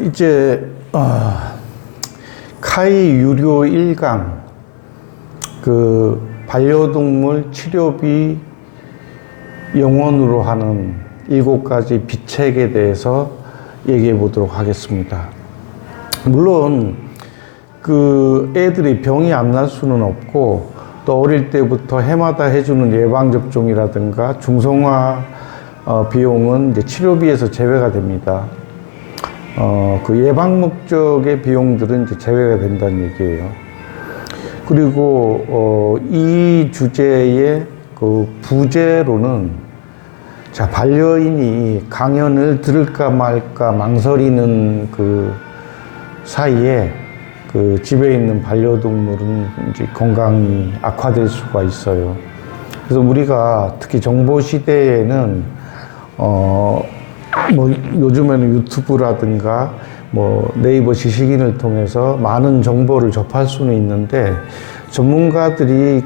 이제 카이 유료 1강 그 반려동물 치료비 영원으로 하는 7가지 비책에 대해서 얘기해 보도록 하겠습니다. 물론 그 애들이 병이 안 날 수는 없고, 또 어릴 때부터 해마다 해주는 예방접종이라든가 중성화 비용은 이제 치료비에서 제외가 됩니다. 그 예방 목적의 비용들은 이제 제외가 된다는 얘기예요. 그리고 이 주제의 그 부제로는, 자, 반려인이 강연을 들을까 말까 망설이는 그 사이에 그 집에 있는 반려동물은 이제 건강이 악화될 수가 있어요. 그래서 우리가 특히 정보 시대에는 뭐 요즘에는 유튜브라든가 뭐 네이버 지식인을 통해서 많은 정보를 접할 수는 있는데, 전문가들이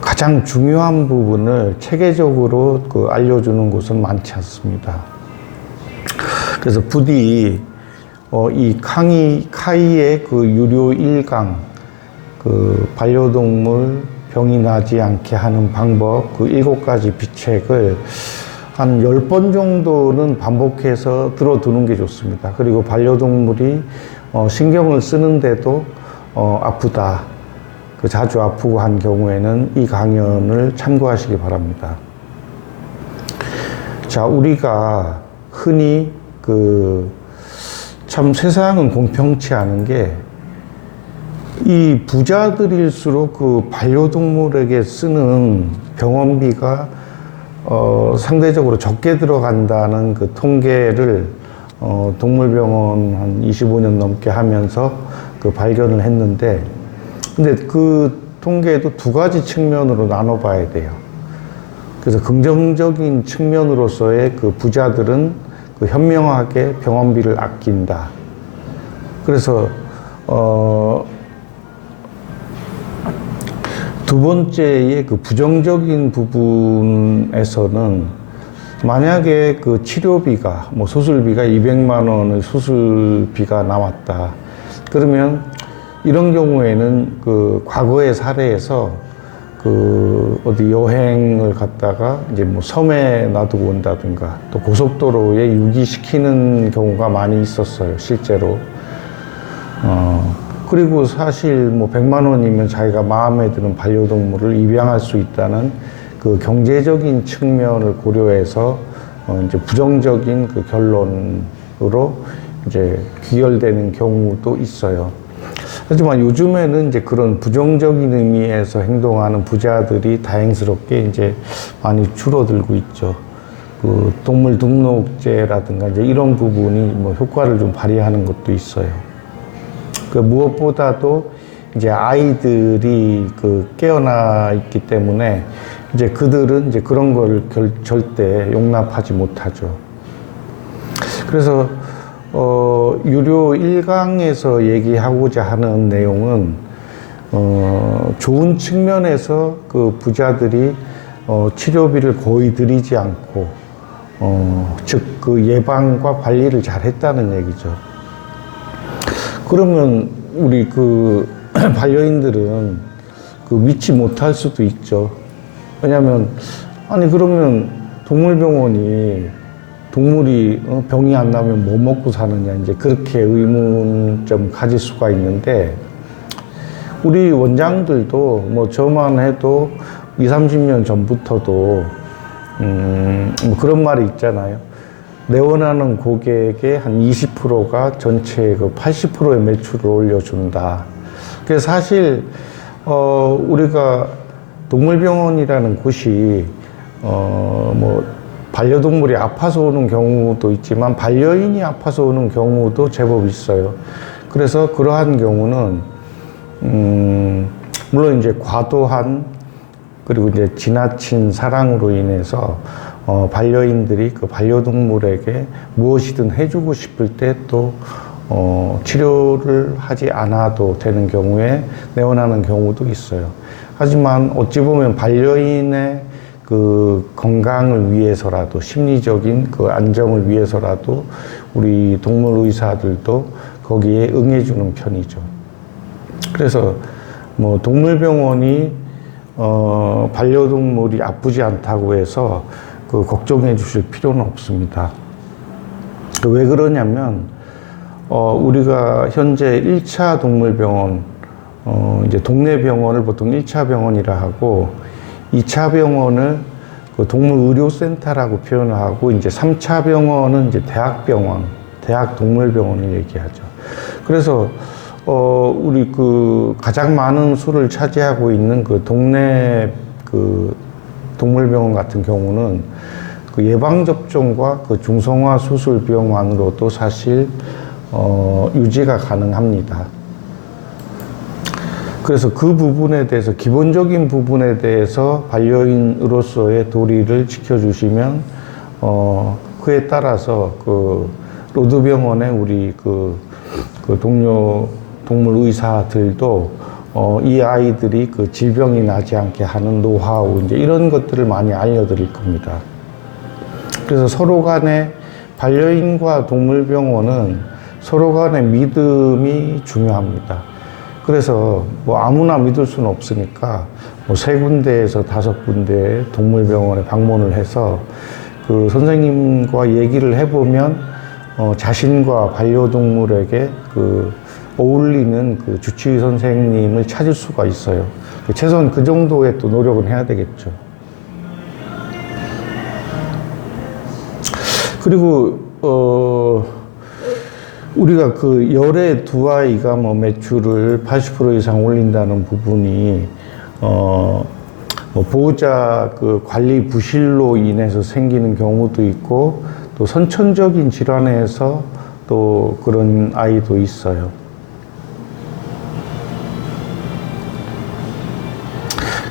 가장 중요한 부분을 체계적으로 알려주는 곳은 많지 않습니다. 그래서 부디 이 카이의 그 유료 1강 그 반려동물 병이 나지 않게 하는 방법, 그 7가지 비책을 한 10번 정도는 반복해서 들어두는 게 좋습니다. 그리고 반려동물이 신경을 쓰는데도 아프다, 자주 아프고 한 경우에는 이 강연을 참고하시기 바랍니다. 자, 우리가 흔히 참 세상은 공평치 않은 게, 이 부자들일수록 그 반려동물에게 쓰는 병원비가 상대적으로 적게 들어간다는 그 통계를 동물병원 한 25년 넘게 하면서 발견을 했는데, 근데 그 통계도 2가지 측면으로 나눠봐야 돼요. 그래서 긍정적인 측면으로서의 그 부자들은 현명하게 병원비를 아낀다. 그래서 두 번째의 그 부정적인 부분에서는, 만약에 그 치료비가, 뭐 수술비가 200만 원의 수술비가 나왔다. 그러면 이런 경우에는 그 과거의 사례에서 어디 여행을 갔다가 이제 뭐 섬에 놔두고 온다든가, 또 고속도로에 유기시키는 경우가 많이 있었어요, 실제로. 그리고 사실 뭐 100만 원이면 자기가 마음에 드는 반려동물을 입양할 수 있다는 그 경제적인 측면을 고려해서 이제 부정적인 그 결론으로 이제 귀결되는 경우도 있어요. 하지만 요즘에는 이제 그런 부정적인 의미에서 행동하는 부자들이 다행스럽게 이제 많이 줄어들고 있죠. 그 동물 등록제라든가 이제 이런 부분이 뭐 효과를 좀 발휘하는 것도 있어요. 무엇보다도 이제 아이들이 깨어나 있기 때문에 이제 그들은 이제 그런 걸 절대 용납하지 못하죠. 그래서 유료 1강에서 얘기하고자 하는 내용은 좋은 측면에서 그 부자들이 치료비를 거의 들이지 않고 즉 그 예방과 관리를 잘 했다는 얘기죠. 그러면 우리 반려인들은 믿지 못할 수도 있죠. 왜냐면, 아니, 그러면 동물병원이 동물이 병이 안 나면 뭐 먹고 사느냐, 이제 그렇게 의문점 가질 수가 있는데, 우리 원장들도 뭐 저만 해도 20, 30년 전부터도 뭐 그런 말이 있잖아요. 내원하는 고객의 한 20%가 전체 80%의 매출을 올려준다. 그래서 사실 우리가 동물병원이라는 곳이 뭐 반려동물이 아파서 오는 경우도 있지만 반려인이 아파서 오는 경우도 제법 있어요. 그래서 그러한 경우는 물론 이제 과도한, 그리고 이제 지나친 사랑으로 인해서 반려인들이 그 반려동물에게 무엇이든 해주고 싶을 때 또 치료를 하지 않아도 되는 경우에 내원하는 경우도 있어요. 하지만 어찌 보면 반려인의 그 건강을 위해서라도, 심리적인 그 안정을 위해서라도 우리 동물 의사들도 거기에 응해주는 편이죠. 그래서 뭐 동물병원이 반려동물이 아프지 않다고 해서 그 걱정해 주실 필요는 없습니다. 왜 그러냐면 우리가 현재 1차 동물병원, 이제 동네 병원을 보통 1차 병원이라 하고 2차 병원을 그 동물의료센터라고 표현을 하고 이제 3차 병원은 이제 대학병원, 대학동물병원을 얘기하죠. 그래서 우리 그 가장 많은 수를 차지하고 있는 그 동네 그 동물병원 같은 경우는 그 예방접종과 그 중성화 수술 비용만으로도 사실 유지가 가능합니다. 그래서 그 부분에 대해서, 기본적인 부분에 대해서 반려인으로서의 도리를 지켜주시면 그에 따라서 그 로드병원의 우리 그 동료 동물 의사들도 이 아이들이 그 질병이 나지 않게 하는 노하우, 이제 이런 것들을 많이 알려드릴 겁니다. 그래서 서로 간에, 반려인과 동물병원은 서로 간의 믿음이 중요합니다. 그래서 뭐 아무나 믿을 수는 없으니까 뭐 3군데에서 5군데 동물병원에 방문을 해서 그 선생님과 얘기를 해보면 자신과 반려동물에게 그 어울리는 그 주치의 선생님을 찾을 수가 있어요. 최소한 그 정도의 또 노력은 해야 되겠죠. 그리고 우리가 그 열의 두 아이가 뭐 매출을 80% 이상 올린다는 부분이 뭐 보호자 그 관리 부실로 인해서 생기는 경우도 있고, 또 선천적인 질환에서 또 그런 아이도 있어요.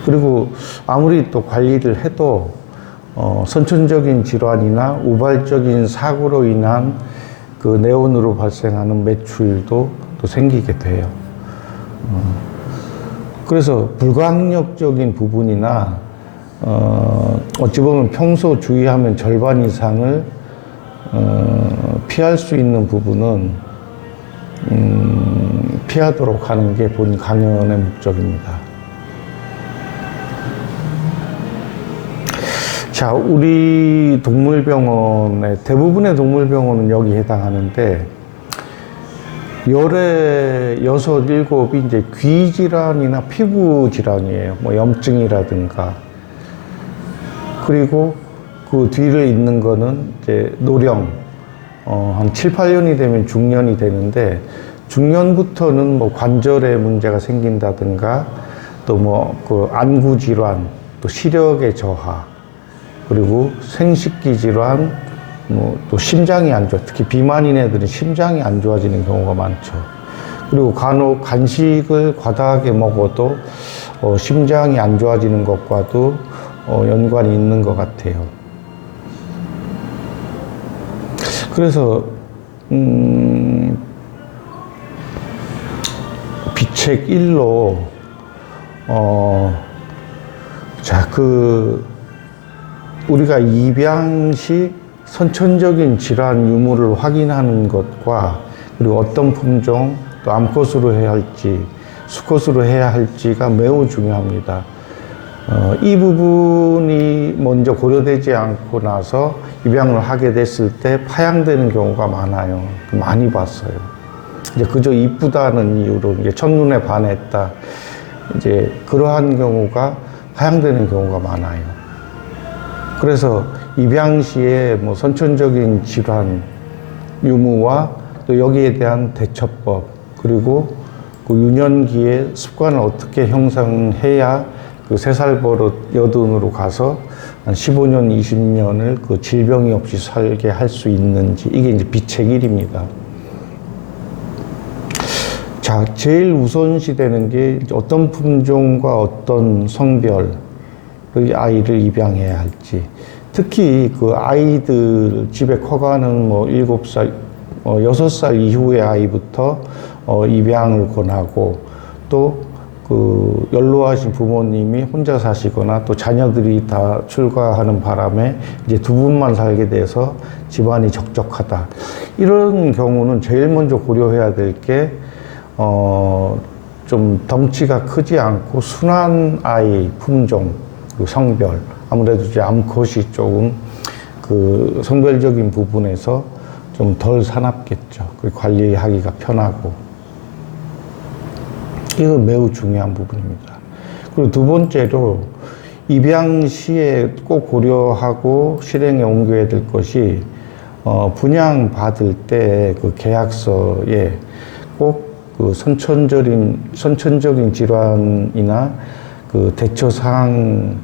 그리고 아무리 또 관리를 해도 선천적인 질환이나 우발적인 사고로 인한 그 내원으로 발생하는 매출도 또 생기게 돼요. 그래서 불가항력적인 부분이나 어찌 보면 평소 주의하면 절반 이상을 피할 수 있는 부분은 피하도록 하는 게 본 강연의 목적입니다. 자, 우리 동물병원의 대부분의 동물병원은 여기 해당하는데, 열의 6, 7이 이제 귀 질환이나 피부 질환이에요. 뭐 염증이라든가. 그리고 그 뒤를 잇는 거는 이제 노령. 한 7, 8년이 되면 중년이 되는데, 중년부터는 뭐 관절에 문제가 생긴다든가, 또 뭐 그 안구 질환, 또 시력의 저하, 그리고 생식기 질환, 뭐 또 심장이 안 좋아. 특히 비만인 애들은 심장이 안 좋아지는 경우가 많죠. 그리고 간혹 간식을 과다하게 먹어도 심장이 안 좋아지는 것과도 연관이 있는 것 같아요. 그래서 비책 1로 우리가 입양 시 선천적인 질환 유무를 확인하는 것과, 그리고 어떤 품종, 또 암컷으로 해야 할지, 수컷으로 해야 할지가 매우 중요합니다. 이 부분이 먼저 고려되지 않고 나서 입양을 하게 됐을 때 파양되는 경우가 많아요. 많이 봤어요. 이제 그저 이쁘다는 이유로 이제 첫눈에 반했다. 이제 그러한 경우가 파양되는 경우가 많아요. 그래서 입양 시에 뭐 선천적인 질환 유무와 또 여기에 대한 대처법, 그리고 그 유년기에 습관을 어떻게 형성해야 그 3살 버릇 여든으로 가서 한 15년, 20년을 그 질병이 없이 살게 할 수 있는지, 이게 이제 비책 1입니다. 자, 제일 우선시 되는 게 어떤 품종과 어떤 성별, 그 아이를 입양해야 할지. 특히 그 아이들 집에 커가는 뭐 7살, 6살 이후의 아이부터 입양을 권하고, 또 연로하신 부모님이 혼자 사시거나 또 자녀들이 다 출가하는 바람에 이제 두 분만 살게 돼서 집안이 적적하다. 이런 경우는 제일 먼저 고려해야 될 게, 좀 덩치가 크지 않고 순한 아이 품종, 그 성별. 아무래도 이제 암컷이 조금 그 성별적인 부분에서 좀 덜 사납겠죠. 관리하기가 편하고. 이건 매우 중요한 부분입니다. 그리고 두 번째로 입양 시에 꼭 고려하고 실행에 옮겨야 될 것이 분양 받을 때 그 계약서에 꼭 그 선천적인 질환이나 그 대처 사항에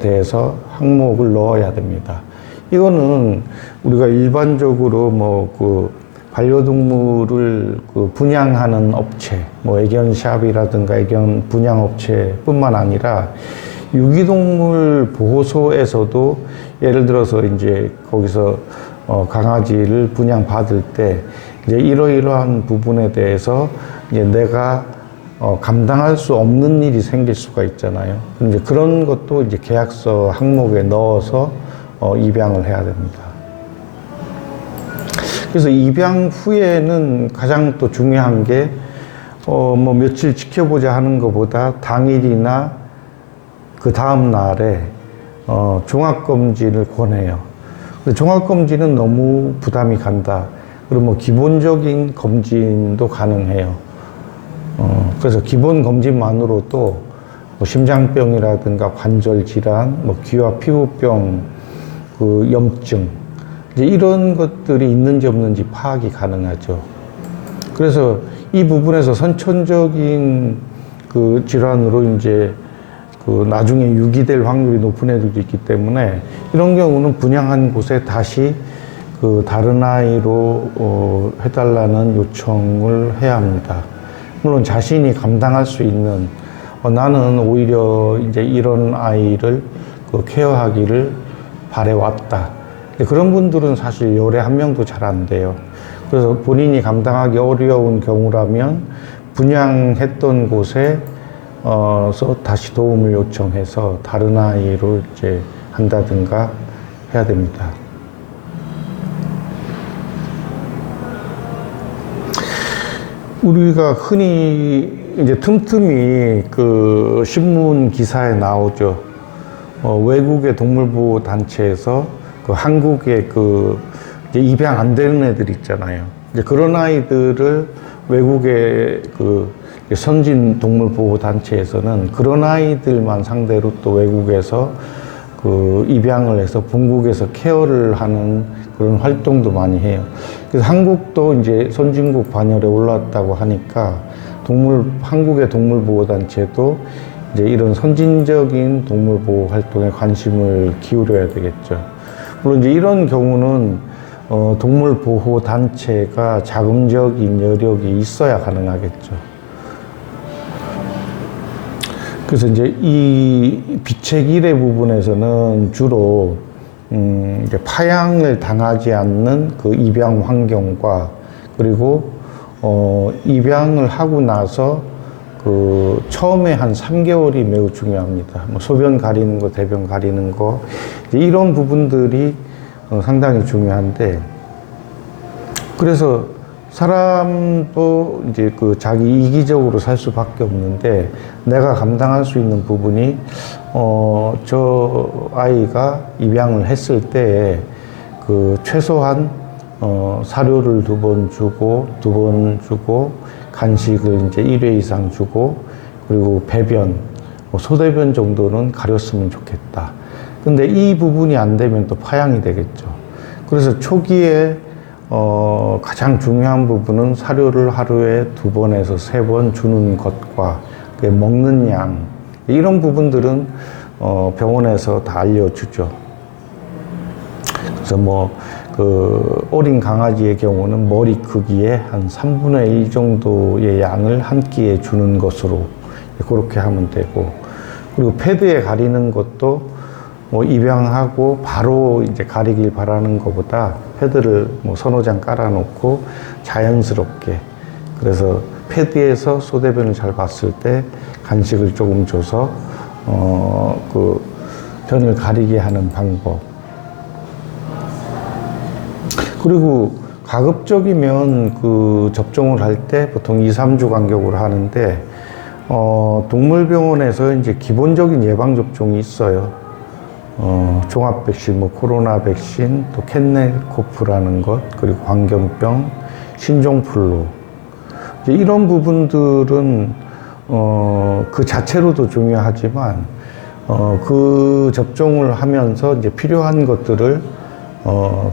대해서 항목을 넣어야 됩니다. 이거는 우리가 일반적으로 그 반려동물을 그 분양하는 업체, 애견샵이라든가 애견 분양업체뿐만 아니라 유기동물 보호소에서도 예를 들어서 이제 거기서 강아지를 분양받을 때 이제 이러이러한 부분에 대해서 이제 내가 감당할 수 없는 일이 생길 수가 있잖아요. 이제 그런 것도 이제 계약서 항목에 넣어서 입양을 해야 됩니다. 그래서 입양 후에는 가장 또 중요한 게, 며칠 지켜보자 하는 것보다 당일이나 그 다음 날에, 종합검진을 권해요. 근데 종합검진은 너무 부담이 간다. 그리고 기본적인 검진도 가능해요. 그래서 기본 검진만으로도 심장병이라든가 관절 질환, 귀와 피부병, 그 염증, 이제 이런 것들이 있는지 없는지 파악이 가능하죠. 그래서 이 부분에서 선천적인 그 질환으로 이제 그 나중에 유기될 확률이 높은 애들도 있기 때문에 이런 경우는 분양한 곳에 다시 그 다른 아이로 해달라는 요청을 해야 합니다. 물론 자신이 감당할 수 있는, 나는 오히려 이제 이런 아이를 그 케어하기를 바래왔다. 그런 분들은 사실 열에 한 명도 잘 안 돼요. 그래서 본인이 감당하기 어려운 경우라면 분양했던 곳에 다시 도움을 요청해서 다른 아이로 이제 한다든가 해야 됩니다. 우리가 흔히 이제 틈틈이 그 신문 기사에 나오죠. 외국의 동물보호 단체에서 그 한국에 그 이제 입양 안 되는 애들 있잖아요. 이제 그런 아이들을 외국의 그 선진 동물보호 단체에서는 그런 아이들만 상대로 또 외국에서 그 입양을 해서 본국에서 케어를 하는 그런 활동도 많이 해요. 그래서 한국도 이제 선진국 반열에 올랐다고 하니까 한국의 동물보호단체도 이제 이런 선진적인 동물보호 활동에 관심을 기울여야 되겠죠. 물론 이제 이런 경우는 동물보호단체가 자금적인 여력이 있어야 가능하겠죠. 그래서 이제 이 비책 1의 부분에서는 주로 이제 파양을 당하지 않는 그 입양 환경과 그리고 입양을 하고 나서 그 처음에 한 3개월이 매우 중요합니다. 소변 가리는 거, 대변 가리는 거, 이런 부분들이 상당히 중요한데, 그래서 사람도 이제 그 자기 이기적으로 살 수밖에 없는데, 내가 감당할 수 있는 부분이 저 아이가 입양을 했을 때 그 최소한 사료를 2번 주고 간식을 이제 1회 이상 주고, 그리고 배변, 소대변 정도는 가렸으면 좋겠다. 근데 이 부분이 안 되면 또 파양이 되겠죠. 그래서 초기에 가장 중요한 부분은 사료를 하루에 2번에서 3번 주는 것과 먹는 양, 이런 부분들은 병원에서 다 알려주죠. 그래서 그 어린 강아지의 경우는 머리 크기의 한 3분의 1 정도의 양을 한 끼에 주는 것으로 그렇게 하면 되고, 그리고 패드에 가리는 것도 입양하고 바로 이제 가리길 바라는 것보다 패드를 서너 장 깔아놓고 자연스럽게, 그래서 패드에서 소대변을 잘 봤을 때 간식을 조금 줘서 그 변을 가리게 하는 방법. 그리고 가급적이면 그 접종을 할 때 보통 2, 3주 간격으로 하는데 동물병원에서 이제 기본적인 예방 접종이 있어요. 종합 백신, 뭐 코로나 백신, 또 캣넬코프라는 것, 그리고 광견병, 신종플루. 이제 이런 부분들은 그 자체로도 중요하지만 그 접종을 하면서 이제 필요한 것들을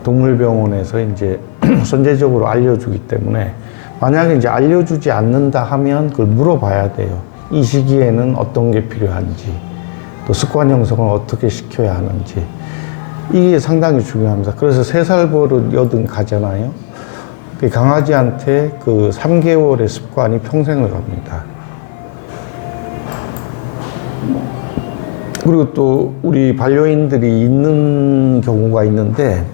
동물병원에서 이제 선제적으로 알려주기 때문에 만약에 이제 알려주지 않는다 하면 그걸 물어봐야 돼요. 이 시기에는 어떤 게 필요한지, 또 습관 형성을 어떻게 시켜야 하는지. 이게 상당히 중요합니다. 그래서 3살 버릇 80 가잖아요. 그 강아지한테 그 3개월의 습관이 평생을 갑니다. 그리고 또 우리 반려인들이 있는 경우가 있는데,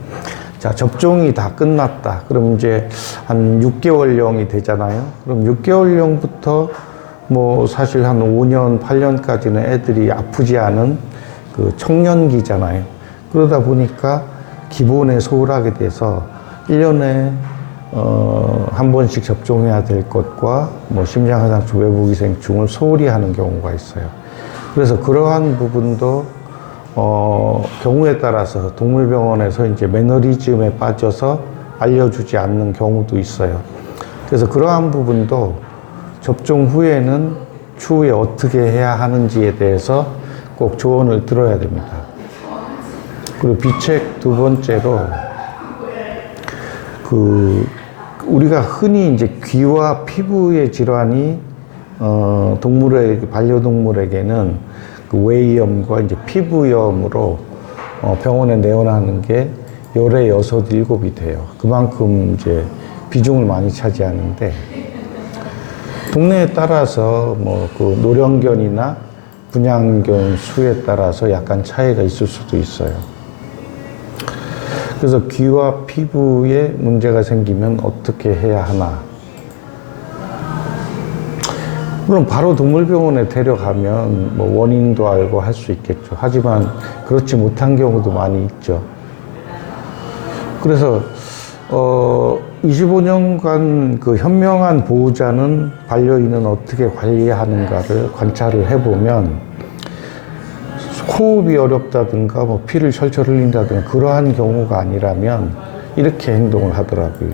자, 접종이 다 끝났다. 그럼 이제 한 6개월령이 되잖아요. 그럼 6개월령부터 뭐 사실 한 5년, 8년까지는 애들이 아프지 않은 그 청년기잖아요. 그러다 보니까 기본에 소홀하게 돼서 1년에 한 번씩 접종해야 될 것과 뭐 심장하상축 외부기생충을 소홀히 하는 경우가 있어요. 그래서 그러한 부분도 경우에 따라서 동물병원에서 이제 매너리즘에 빠져서 알려주지 않는 경우도 있어요. 그래서 그러한 부분도 접종 후에는 추후에 어떻게 해야 하는지에 대해서 꼭 조언을 들어야 됩니다. 그리고 비책 2번째로 우리가 흔히 이제 귀와 피부의 질환이 반려동물에게는 그 외이염과 이제 피부염으로 병원에 내원하는 게 열에 6, 7이 돼요. 그만큼 이제 비중을 많이 차지하는데, 동네에 따라서 뭐 그 노령견이나 분양견 수에 따라서 약간 차이가 있을 수도 있어요. 그래서 귀와 피부에 문제가 생기면 어떻게 해야 하나. 물론 바로 동물병원에 데려가면 뭐 원인도 알고 할 수 있겠죠. 하지만 그렇지 못한 경우도 많이 있죠. 그래서 25년간 그 현명한 보호자는 반려인은 어떻게 관리하는가를 관찰을 해보면, 호흡이 어렵다든가 뭐 피를 철철 흘린다든가 그러한 경우가 아니라면 이렇게 행동을 하더라고요.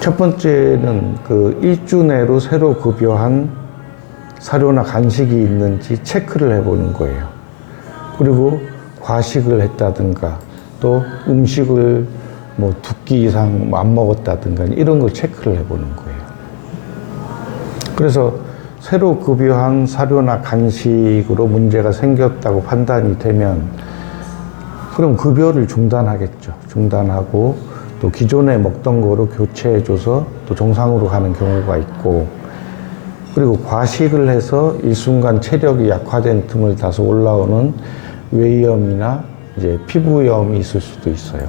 첫 번째는 그 일주 내로 새로 급여한 사료나 간식이 있는지 체크를 해보는 거예요. 그리고 과식을 했다든가 또 음식을 뭐 2끼 이상 안 먹었다든가 이런 걸 체크를 해보는 거예요. 그래서 새로 급여한 사료나 간식으로 문제가 생겼다고 판단이 되면 그럼 급여를 중단하겠죠. 중단하고 또 기존에 먹던 거로 교체해줘서 또 정상으로 가는 경우가 있고, 그리고 과식을 해서 일순간 체력이 약화된 틈을 타서 올라오는 외이염이나 이제 피부염이 있을 수도 있어요.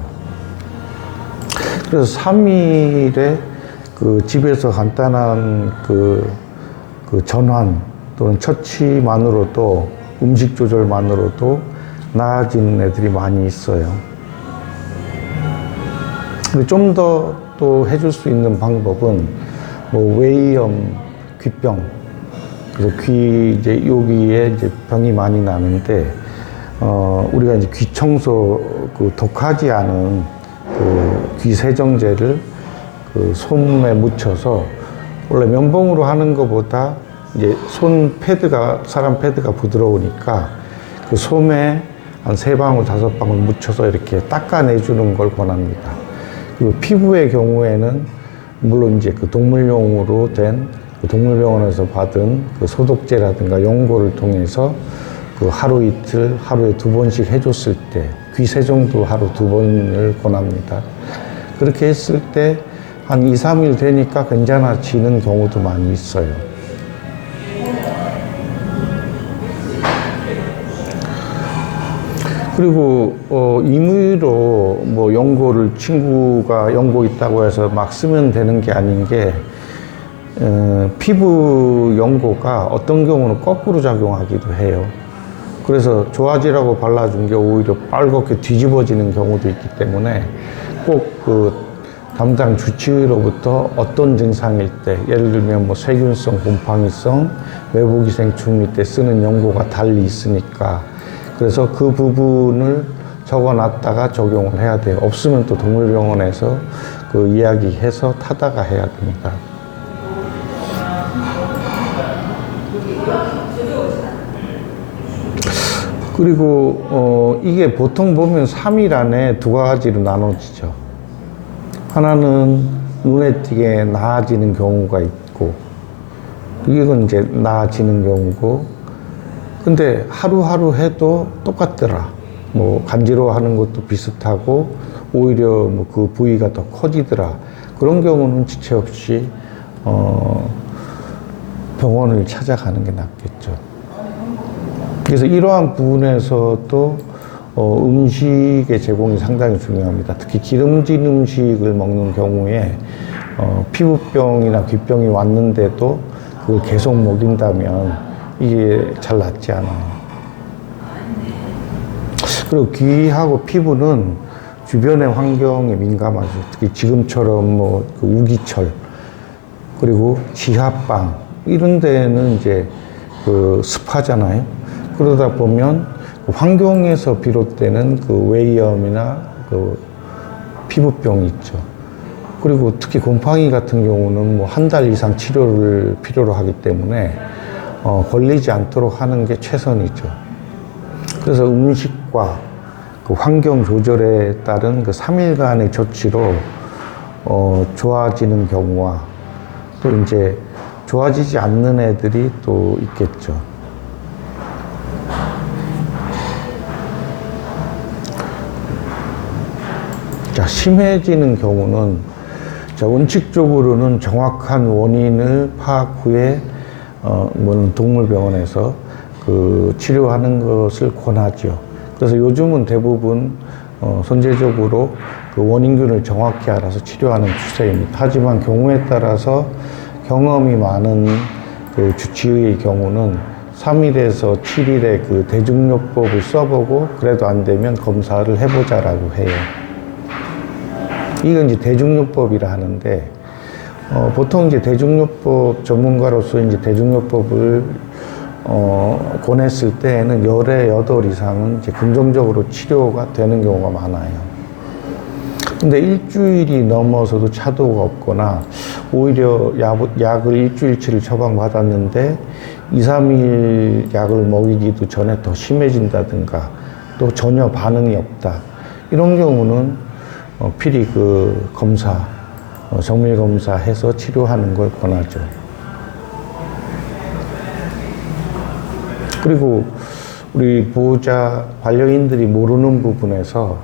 그래서 3일에 그 집에서 간단한 그 전환 또는 처치만으로도, 음식 조절만으로도 나아지는 애들이 많이 있어요. 좀 더 또 해줄 수 있는 방법은 뭐 외이염, 귀병. 그래서 귀 이제 여기에 이제 병이 많이 나는데 우리가 이제 귀 청소 그 독하지 않은 그 귀 세정제를 그 솜에 묻혀서, 원래 면봉으로 하는 것보다 이제 사람 패드가 부드러우니까 그 솜에 한 3방울, 5방울 묻혀서 이렇게 닦아내주는 걸 권합니다. 그리고 피부의 경우에는 물론 이제 그 동물용으로 된 그 동물병원에서 받은 그 소독제라든가 연고를 통해서 그 하루 이틀, 하루에 2번씩 해줬을 때 귀 세정도 하루 2번을 권합니다. 그렇게 했을 때 한 2, 3일 되니까 괜찮아지는 경우도 많이 있어요. 그리고 임의로 뭐 연고를 친구가 연고 있다고 해서 막 쓰면 되는 게 아닌 게 피부 연고가 어떤 경우는 거꾸로 작용하기도 해요. 그래서 좋아지라고 발라준 게 오히려 빨갛게 뒤집어지는 경우도 있기 때문에 꼭 그 담당 주치의로부터 어떤 증상일 때, 예를 들면 뭐 세균성, 곰팡이성, 외부기생충일 때 쓰는 연고가 달리 있으니까, 그래서 그 부분을 적어놨다가 적용을 해야 돼요. 없으면 또 동물병원에서 그 이야기해서 타다가 해야 됩니다. 그리고 이게 보통 보면 3일 안에 두 가지로 나눠지죠. 하나는 눈에 띄게 나아지는 경우가 있고, 이건 이제 나아지는 경우고, 근데 하루하루 해도 똑같더라. 뭐 간지러워하는 것도 비슷하고 오히려 뭐 그 부위가 더 커지더라. 그런 경우는 지체 없이 병원을 찾아가는 게 낫겠죠. 그래서 이러한 부분에서도 음식의 제공이 상당히 중요합니다. 특히 기름진 음식을 먹는 경우에 피부병이나 귀병이 왔는데도 그걸 계속 먹인다면 이게 잘 낫지 않아요. 그리고 귀하고 피부는 주변의 환경에 민감하죠. 특히 지금처럼 그 우기철, 그리고 지하방, 이런 데는 이제 그 습하잖아요. 그러다 보면 환경에서 비롯되는 그 외이염이나 그 피부병이 있죠. 그리고 특히 곰팡이 같은 경우는 뭐 한 달 이상 치료를 필요로 하기 때문에 걸리지 않도록 하는 게 최선이죠. 그래서 음식과 그 환경 조절에 따른 그 3일간의 조치로 좋아지는 경우와 또 이제 좋아지지 않는 애들이 또 있겠죠. 자, 심해지는 경우는 원칙적으로는 정확한 원인을 파악 후에 동물병원에서 그 치료하는 것을 권하죠. 그래서 요즘은 대부분 선제적으로 그 원인균을 정확히 알아서 치료하는 추세입니다. 하지만 경우에 따라서 경험이 많은 그 주치의의 경우는 3일에서 7일의 그 대중요법을 써보고 그래도 안 되면 검사를 해보자라고 해요. 이건 이제 대중요법이라 하는데 보통 이제 대중요법 전문가로서 이제 대중요법을 권했을 때에는 열에 8 이상은 이제 긍정적으로 치료가 되는 경우가 많아요. 근데 일주일이 넘어서도 차도가 없거나 오히려 약을 일주일치를 처방받았는데 2, 3일 약을 먹이기도 전에 더 심해진다든가 또 전혀 반응이 없다. 이런 경우는 필히 그 검사, 정밀 검사해서 치료하는 걸 권하죠. 그리고 우리 보호자, 반려인들이 모르는 부분에서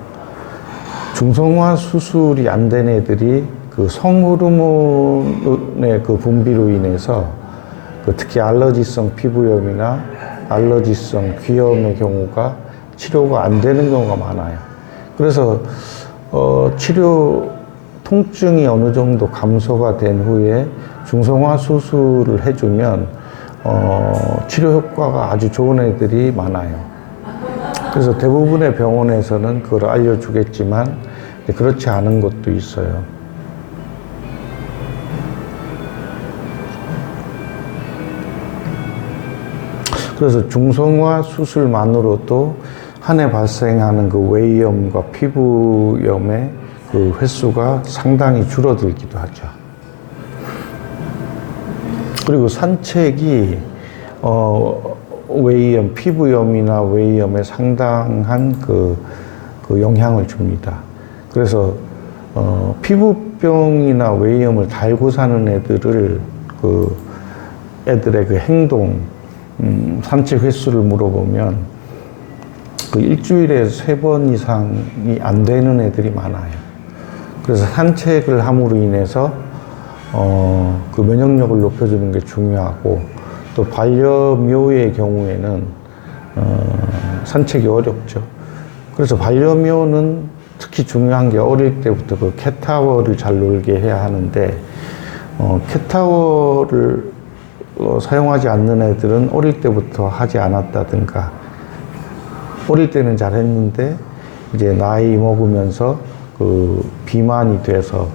중성화 수술이 안 된 애들이 그 성호르몬의 그 분비로 인해서 특히 알러지성 피부염이나 알러지성 귀염의 경우가 치료가 안 되는 경우가 많아요. 그래서 치료 통증이 어느 정도 감소가 된 후에 중성화 수술을 해주면 치료 효과가 아주 좋은 애들이 많아요. 그래서 대부분의 병원에서는 그걸 알려주겠지만 그렇지 않은 것도 있어요. 그래서 중성화 수술만으로도 한 해 발생하는 그 외이염과 피부염의 그 횟수가 상당히 줄어들기도 하죠. 그리고 산책이 외이염, 피부염이나 외이염에 상당한 그 영향을 줍니다. 그래서 피부병이나 외이염을 달고 사는 애들을 애들의 그 행동, 산책 횟수를 물어보면 그 일주일에 3번 이상이 안 되는 애들이 많아요. 그래서 산책을 함으로 인해서 그 면역력을 높여주는 게 중요하고, 또 반려묘의 경우에는 산책이 어렵죠. 그래서 반려묘는 특히 중요한 게 어릴 때부터 그 캣타워를 잘 놀게 해야 하는데, 캣타워를 사용하지 않는 애들은 어릴 때부터 하지 않았다든가, 어릴 때는 잘 했는데, 이제 나이 먹으면서 그 비만이 돼서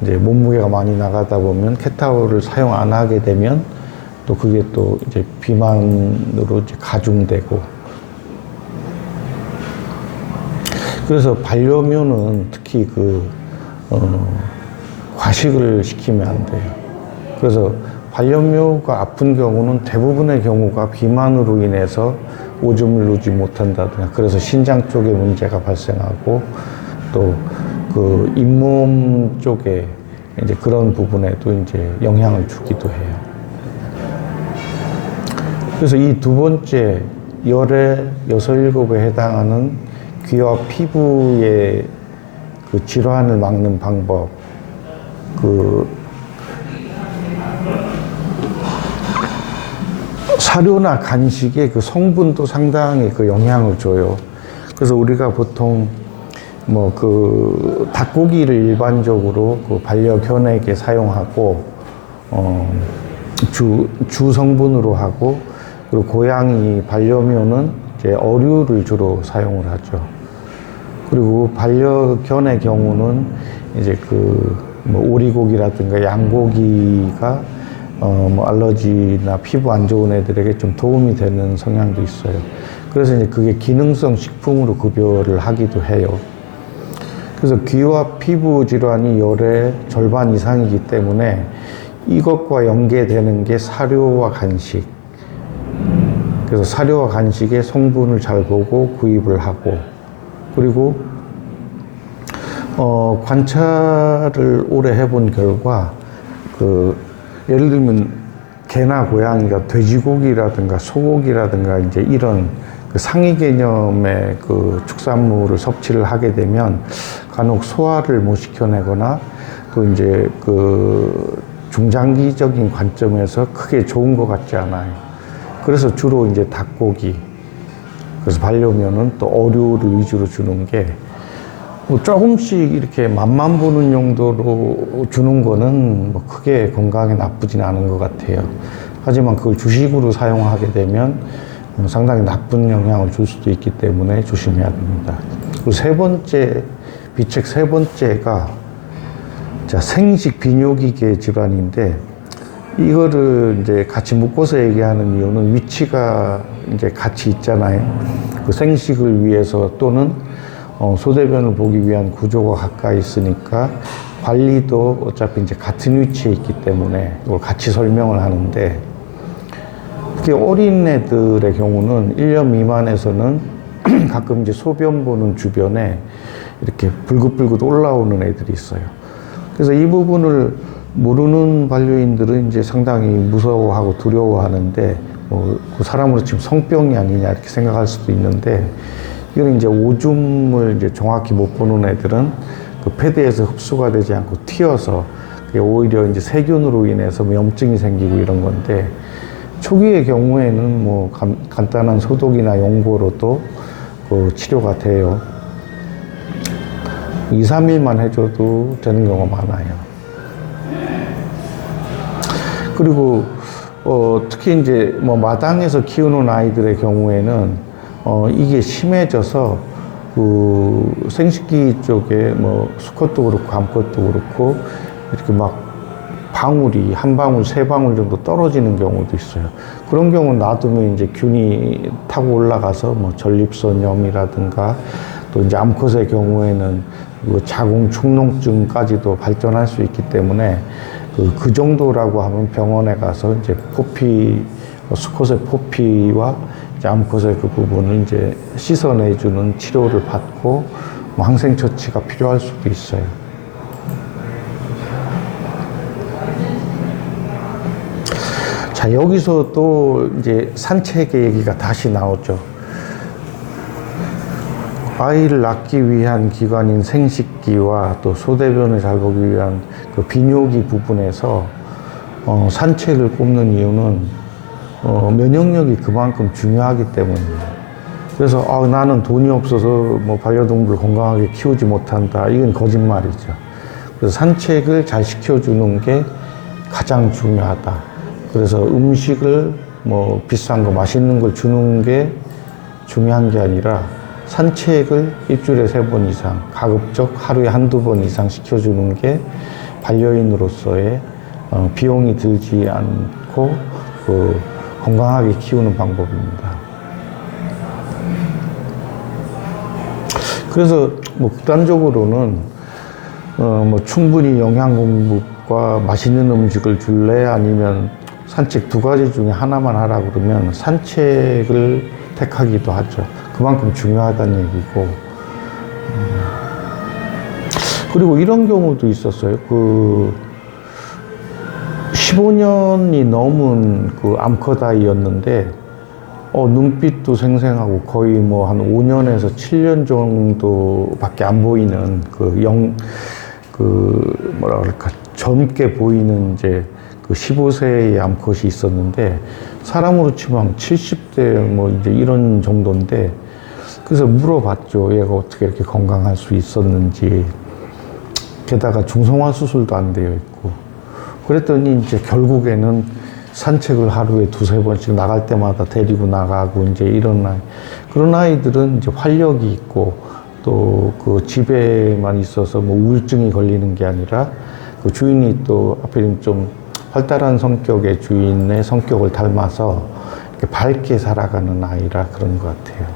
이제 몸무게가 많이 나가다 보면 캣타워를 사용 안 하게 되면 또 그게 또 이제 비만으로 이제 가중되고, 그래서 반려묘는 특히 과식을 시키면 안 돼요. 그래서 반려묘가 아픈 경우는 대부분의 경우가 비만으로 인해서 오줌을 누지 못한다든가, 그래서 신장 쪽에 문제가 발생하고, 또 그 잇몸 쪽에 이제 그런 부분에도 이제 영향을 주기도 해요. 그래서 이 두 번째, 열의 6, 7에 해당하는 귀와 피부의 그 질환을 막는 방법, 사료나 간식의 그 성분도 상당히 그 영향을 줘요. 그래서 우리가 보통 닭고기를 일반적으로 그 반려견에게 사용하고, 주 성분으로 하고, 그리고 고양이 반려묘는 이제 어류를 주로 사용을 하죠. 그리고 반려견의 경우는 이제 오리고기라든가 양고기가 알러지나 피부 안 좋은 애들에게 좀 도움이 되는 성향도 있어요. 그래서 이제 그게 기능성 식품으로 급여를 하기도 해요. 그래서 귀와 피부 질환이 열의 절반 이상이기 때문에 이것과 연계되는 게 사료와 간식. 그래서 사료와 간식의 성분을 잘 보고 구입을 하고, 그리고 관찰을 오래 해본 결과 예를 들면 개나 고양이가 돼지고기라든가 소고기라든가 이제 이런 상위 개념의 축산물을 섭취를 하게 되면 간혹 소화를 못 시켜내거나, 또 이제 중장기적인 관점에서 크게 좋은 것 같지 않아요. 그래서 주로 이제 닭고기, 그래서 반려묘는 또 어류를 위주로 주는 게, 조금씩 이렇게 맛만 보는 용도로 주는 거는 크게 건강에 나쁘진 않은 것 같아요. 하지만 그걸 주식으로 사용하게 되면 상당히 나쁜 영향을 줄 수도 있기 때문에 조심해야 됩니다. 그리고 비책 세 번째가 생식 비뇨기계 질환인데, 이거를 이제 같이 묶어서 얘기하는 이유는 위치가 이제 같이 있잖아요. 그 생식을 위해서 또는 소대변을 보기 위한 구조가 가까이 있으니까 관리도 어차피 이제 같은 위치에 있기 때문에 이걸 같이 설명을 하는데, 특히 어린 애들의 경우는 1년 미만에서는 가끔 이제 소변 보는 주변에 이렇게 불긋불긋 올라오는 애들이 있어요. 그래서 이 부분을 모르는 반려인들은 이제 상당히 무서워하고 두려워하는데, 그 사람으로 치면 성병이 아니냐 이렇게 생각할 수도 있는데, 이건 이제 오줌을 이제 정확히 못 보는 애들은 그 패드에서 흡수가 되지 않고 튀어서 그게 오히려 이제 세균으로 인해서 염증이 생기고 이런 건데, 초기의 경우에는 간단한 소독이나 용고로도 치료가 돼요. 2, 3일만 해줘도 되는 경우가 많아요. 그리고 특히 이제 마당에서 키우는 아이들의 경우에는 이게 심해져서 생식기 쪽에 수컷도 그렇고 암컷도 그렇고 이렇게 방울이 한 방울, 세 방울 정도 떨어지는 경우도 있어요. 그런 경우 놔두면 이제 균이 타고 올라가서 전립선염이라든가, 또 이제 암컷의 경우에는 자궁 축농증까지도 발전할 수 있기 때문에 그 정도라고 하면 병원에 가서 이제 수컷의 포피와 이제 암컷의 그 부분을 이제 씻어내주는 치료를 받고 항생 처치가 필요할 수도 있어요. 자, 여기서 또 이제 산책의 얘기가 다시 나오죠. 아이를 낳기 위한 기관인 생식기와 또 소대변을 잘 보기 위한 그 비뇨기 부분에서 산책을 꼽는 이유는 면역력이 그만큼 중요하기 때문입니다. 그래서 나는 돈이 없어서 뭐 반려동물을 건강하게 키우지 못한다. 이건 거짓말이죠. 그래서 산책을 잘 시켜주는 게 가장 중요하다. 그래서 음식을 뭐 비싼 거 맛있는 걸 주는 게 중요한 게 아니라 산책을 일주일에 3번 이상, 가급적 하루에 1~2번 이상 시켜주는 게 반려인으로서의 비용이 들지 않고 건강하게 키우는 방법입니다. 그래서 뭐 극단적으로는 뭐 충분히 영양 공급과 맛있는 음식을 줄래 아니면 산책 2가지 중에 하나만 하라 그러면 산책을 택하기도 하죠. 그만큼 중요하다는 얘기고. 그리고 이런 경우도 있었어요. 15년이 넘은 암컷아이였는데 눈빛도 생생하고 거의 뭐 한 5년에서 7년 정도밖에 안 보이는 뭐라 그럴까, 젊게 보이는 이제 15세의 암컷이 있었는데, 사람으로 치면 70대 뭐 이제 이런 정도인데, 그래서 물어봤죠. 얘가 어떻게 이렇게 건강할 수 있었는지. 게다가 중성화 수술도 안 되어 있고. 그랬더니 이제 결국에는 산책을 하루에 2~3번씩 나갈 때마다 데리고 나가고 이제 이런 그런 아이들은 이제 활력이 있고 또 집에만 있어서 뭐 우울증이 걸리는 게 아니라 주인이 또 하필 좀 활달한 성격의 주인의 성격을 닮아서 이렇게 밝게 살아가는 아이라 그런 것 같아요.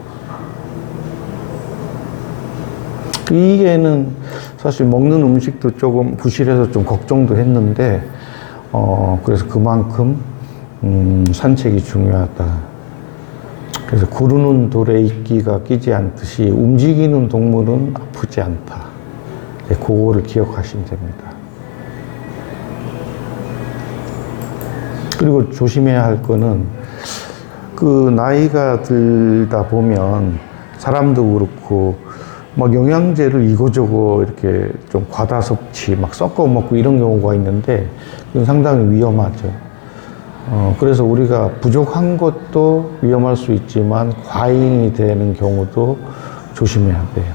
이게는 사실 먹는 음식도 조금 부실해서 좀 걱정도 했는데, 그래서 그만큼 산책이 중요하다. 그래서 구르는 돌에 이끼가 끼지 않듯이 움직이는 동물은 아프지 않다. 그거를 기억하시면 됩니다. 그리고 조심해야 할 거는 나이가 들다 보면 사람도 그렇고 막 영양제를 이거저거 이렇게 좀 과다 섭취, 막 섞어 먹고 이런 경우가 있는데 그건 상당히 위험하죠. 그래서 우리가 부족한 것도 위험할 수 있지만 과잉이 되는 경우도 조심해야 돼요.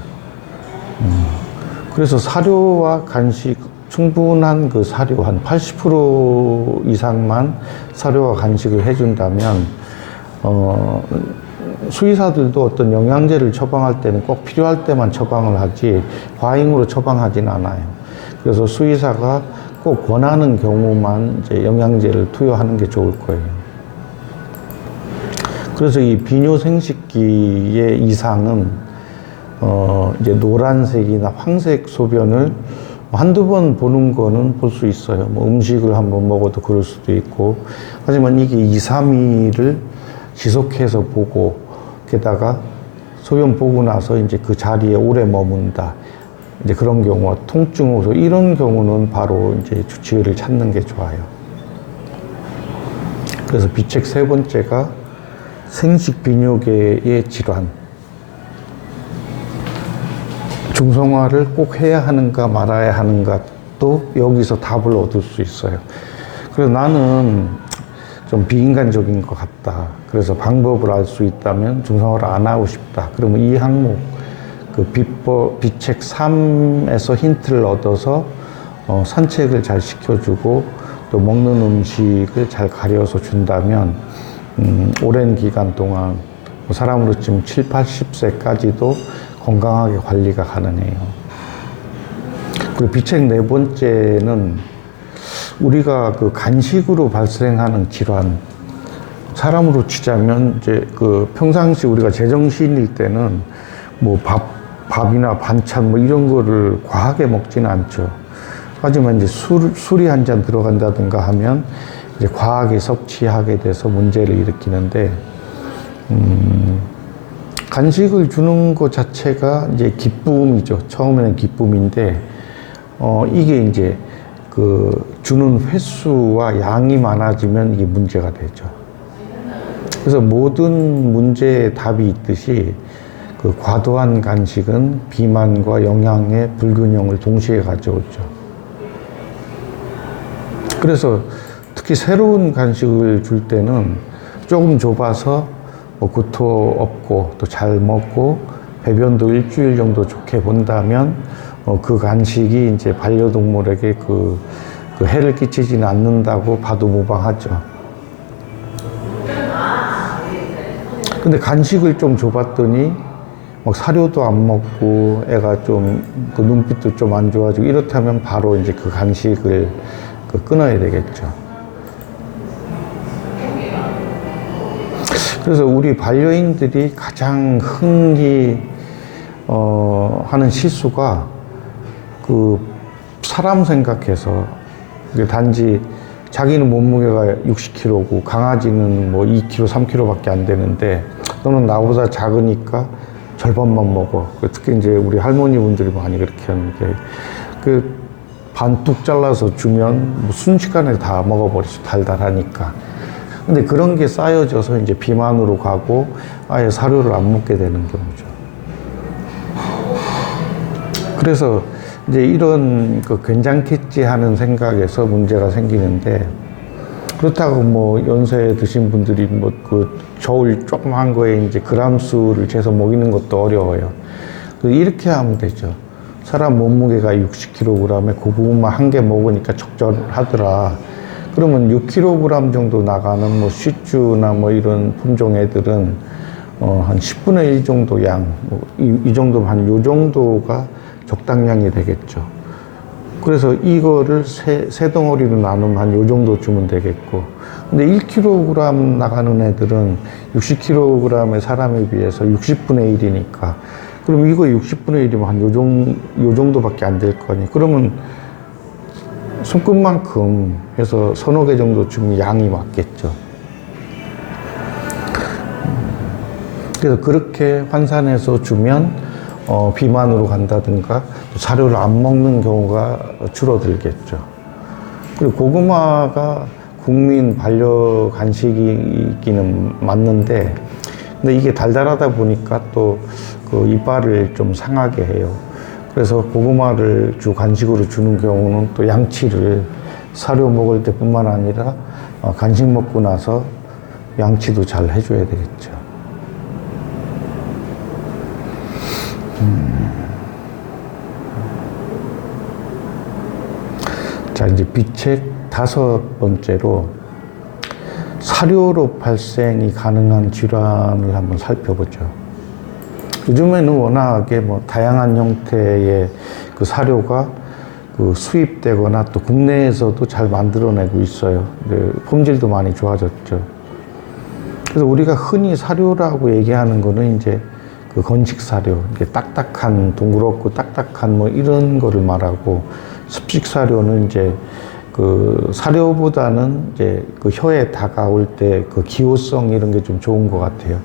그래서 사료와 간식, 충분한 사료, 한 80% 이상만 사료와 간식을 해준다면, 수의사들도 어떤 영양제를 처방할 때는 꼭 필요할 때만 처방을 하지 과잉으로 처방하진 않아요. 그래서 수의사가 꼭 원하는 경우만 이제 영양제를 투여하는 게 좋을 거예요. 그래서 이 비뇨 생식기의 이상은 이제 노란색이나 황색 소변을 1~2번 보는 거는 볼 수 있어요. 뭐 음식을 한번 먹어도 그럴 수도 있고. 하지만 이게 2~3일을 지속해서 보고, 게다가 소변 보고 나서 이제 그 자리에 오래 머문다. 이제 그런 경우와 통증 호소, 이런 경우는 바로 이제 주치의를 찾는 게 좋아요. 그래서 비책 3번째가 생식 비뇨계의 질환. 중성화를 꼭 해야 하는가 말아야 하는가, 또 여기서 답을 얻을 수 있어요. 그래서 나는 좀 비인간적인 것 같다. 그래서 방법을 알 수 있다면 중성화를 안 하고 싶다. 그러면 이 항목, 비책 3에서 힌트를 얻어서 산책을 잘 시켜주고 또 먹는 음식을 잘 가려서 준다면 오랜 기간 동안 사람으로 치면 70~80세까지도 건강하게 관리가 가능해요. 그리고 비책 4번째는 우리가 간식으로 발생하는 질환, 사람으로 치자면 이제 평상시 우리가 제정신일 때는 뭐 밥이나 반찬 뭐 이런 거를 과하게 먹지는 않죠. 하지만 이제 술이 한 잔 들어간다든가 하면 이제 과하게 섭취하게 돼서 문제를 일으키는데, 간식을 주는 것 자체가 이제 기쁨이죠. 처음에는 기쁨인데, 이게 이제 주는 횟수와 양이 많아지면 이게 문제가 되죠. 그래서 모든 문제에 답이 있듯이 과도한 간식은 비만과 영양의 불균형을 동시에 가져오죠. 그래서 특히 새로운 간식을 줄 때는 조금 좁아서 구토 없고 또 잘 먹고 배변도 일주일 정도 좋게 본다면 그 간식이 이제 반려동물에게 그 해를 끼치지는 않는다고 봐도 무방하죠. 근데 간식을 좀 줘봤더니 막 사료도 안 먹고 애가 좀 그 눈빛도 좀 안 좋아지고 이렇다면 바로 이제 그 간식을 끊어야 되겠죠. 그래서 우리 반려인들이 가장 흔히 하는 실수가 그 사람 생각해서 단지 자기는 몸무게가 60kg고 강아지는 뭐 2kg, 3kg밖에 안 되는데 너는 나보다 작으니까 절반만 먹어. 특히 이제 우리 할머니 분들이 많이 그렇게 하는데 그 반뚝 잘라서 주면 뭐 순식간에 다 먹어버리죠. 달달하니까. 근데 그런 게 쌓여져서 이제 비만으로 가고 아예 사료를 안 먹게 되는 경우죠. 그래서 이제 이런 괜찮겠지 하는 생각에서 문제가 생기는데 그렇다고 뭐 연세 드신 분들이 뭐 저울 조그만 거에 이제 그람 수를 재서 먹이는 것도 어려워요. 이렇게 하면 되죠. 사람 몸무게가 60kg에 고구마 한 개 먹으니까 적절하더라. 그러면 6kg 정도 나가는 뭐 시추나 뭐 이런 품종 애들은 한 10분의 1 정도 양, 이 정도 한 요 정도가 적당량이 되겠죠. 그래서 이거를 세 덩어리로 나누면 한 요 정도 주면 되겠고. 근데 1kg 나가는 애들은 60kg의 사람에 비해서 60분의 1이니까. 그럼 이거 60분의 1이면 한 요 정도밖에 안 될 거니. 그러면 손끝만큼 해서 서너 개 정도 주면 양이 맞겠죠. 그래서 그렇게 환산해서 주면 비만으로 간다든가 사료를 안 먹는 경우가 줄어들겠죠. 그리고 고구마가 국민 반려 간식이기는 맞는데 근데 이게 달달하다 보니까 또 그 이빨을 좀 상하게 해요. 그래서 고구마를 간식으로 주는 경우는 또 양치를 사료 먹을 때뿐만 아니라 간식 먹고 나서 양치도 잘 해줘야 되겠죠. 자, 이제 비책 5번째로 사료로 발생이 가능한 질환을 한번 살펴보죠. 요즘에는 워낙에 뭐 다양한 형태의 그 사료가 수입되거나 또 국내에서도 잘 만들어내고 있어요. 품질도 많이 좋아졌죠. 그래서 우리가 흔히 사료라고 얘기하는 거는 이제 그 건식 사료, 이렇게 딱딱한, 동그랗고 딱딱한 뭐 이런 거를 말하고 습식 사료는 이제 그 사료보다는 이제 그 혀에 다가올 때 그 기호성 이런 게 좀 좋은 것 같아요.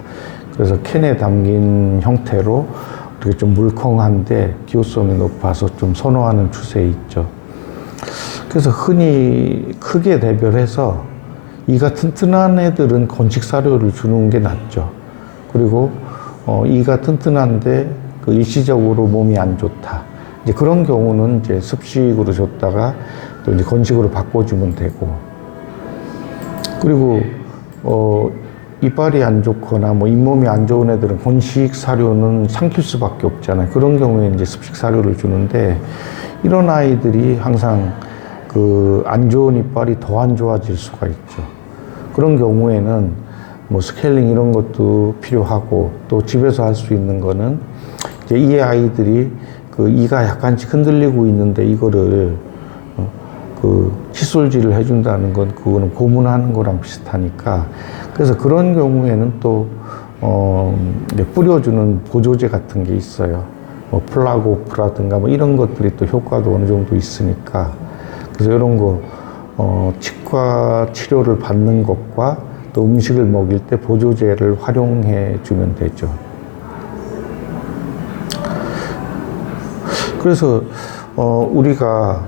그래서 캔에 담긴 형태로 이렇게 좀 물컹한데 기호성이 높아서 좀 선호하는 추세에 있죠. 그래서 흔히 크게 대별해서 이가 튼튼한 애들은 건식 사료를 주는 게 낫죠. 그리고 이가 튼튼한데 그 일시적으로 몸이 안 좋다. 이제 그런 경우는 이제 습식으로 줬다가 또 이제 건식으로 바꿔주면 되고. 그리고 이빨이 안 좋거나 뭐 잇몸이 안 좋은 애들은 건식 사료는 삼킬 수밖에 없잖아요. 그런 경우에 이제 습식 사료를 주는데 이런 아이들이 항상 그 안 좋은 이빨이 더 안 좋아질 수가 있죠. 그런 경우에는 뭐 스케일링 이런 것도 필요하고 또 집에서 할 수 있는 거는 이제 이 아이들이 그 이가 약간씩 흔들리고 있는데 이거를 그 칫솔질을 해준다는 건 그거는 고문하는 거랑 비슷하니까 그래서 그런 경우에는 또 뿌려주는 보조제 같은 게 있어요. 뭐 플라고프라든가 뭐 이런 것들이 또 효과도 어느 정도 있으니까 그래서 이런 거 치과 치료를 받는 것과 또 음식을 먹일 때 보조제를 활용해 주면 되죠. 그래서 우리가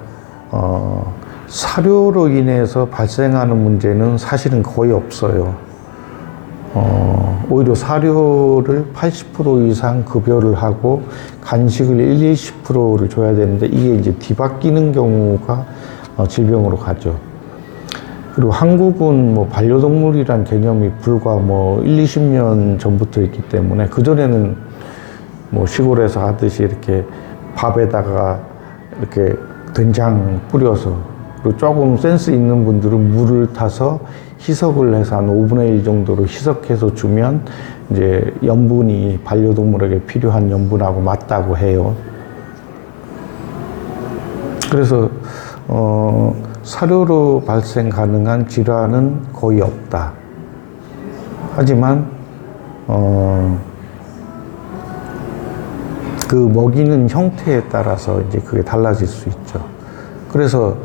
사료로 인해서 발생하는 문제는 사실은 거의 없어요. 오히려 사료를 80% 이상 급여를 하고 간식을 20%를 줘야 되는데 이게 이제 뒤바뀌는 경우가 질병으로 가죠. 그리고 한국은 뭐 반려동물이란 개념이 불과 뭐 1, 20년 전부터 있기 때문에 그전에는 뭐 시골에서 하듯이 이렇게 밥에다가 이렇게 된장 뿌려서, 그리고 조금 센스 있는 분들은 물을 타서 희석을 해서 한 5분의 1 정도로 희석해서 주면 이제 염분이 반려동물에게 필요한 염분하고 맞다고 해요. 그래서 사료로 발생 가능한 질환은 거의 없다. 하지만 그 먹이는 형태에 따라서 이제 그게 달라질 수 있죠. 그래서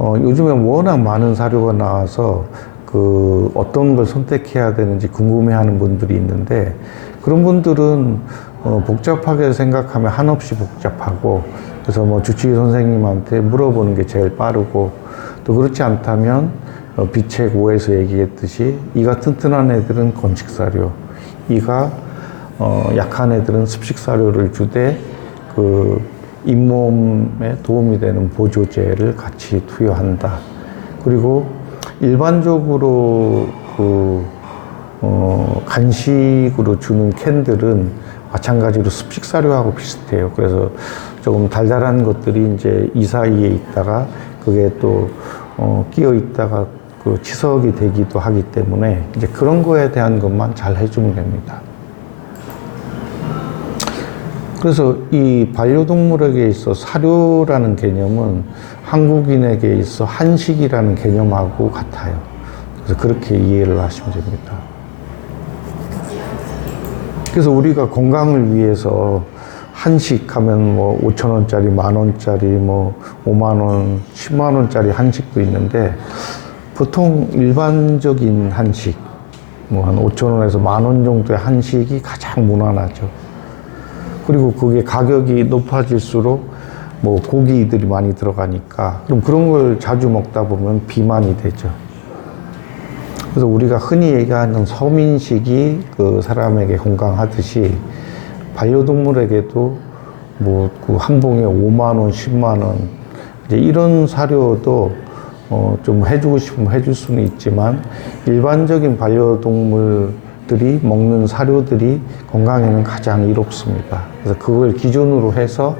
요즘에 워낙 많은 사료가 나와서 그 어떤 걸 선택해야 되는지 궁금해하는 분들이 있는데, 그런 분들은 복잡하게 생각하면 한없이 복잡하고, 그래서 뭐 주치의 선생님한테 물어보는 게 제일 빠르고, 또 그렇지 않다면 비책 5에서 얘기했듯이 이가 튼튼한 애들은 건식 사료, 이가 약한 애들은 습식 사료를 주되 그 잇몸에 도움이 되는 보조제를 같이 투여한다. 그리고 일반적으로 간식으로 주는 캔들은 마찬가지로 습식 사료하고 비슷해요. 그래서 조금 달달한 것들이 이제 이 사이에 있다가 그게 또 끼어 있다가 그 치석이 되기도 하기 때문에 이제 그런 거에 대한 것만 잘 해주면 됩니다. 그래서 이 반려동물에게 있어 사료라는 개념은 한국인에게 있어 한식이라는 개념하고 같아요. 그래서 그렇게 이해를 하시면 됩니다. 그래서 우리가 건강을 위해서 한식 하면 뭐 5,000원짜리, 10,000원짜리, 뭐 5만원, 10만원짜리 한식도 있는데, 보통 일반적인 한식, 뭐 한 5,000원에서 10,000원 정도의 한식이 가장 무난하죠. 그리고 그게 가격이 높아질수록 뭐 고기들이 많이 들어가니까, 그럼 그런 걸 자주 먹다 보면 비만이 되죠. 그래서 우리가 흔히 얘기하는 서민식이 그 사람에게 건강하듯이 반려동물에게도 뭐 그 한 봉에 5만원, 10만원, 이제 이런 사료도 좀 해주고 싶으면 해줄 수는 있지만, 일반적인 반려동물들이 먹는 사료들이 건강에는 가장 이롭습니다. 그래서 그걸 기준으로 해서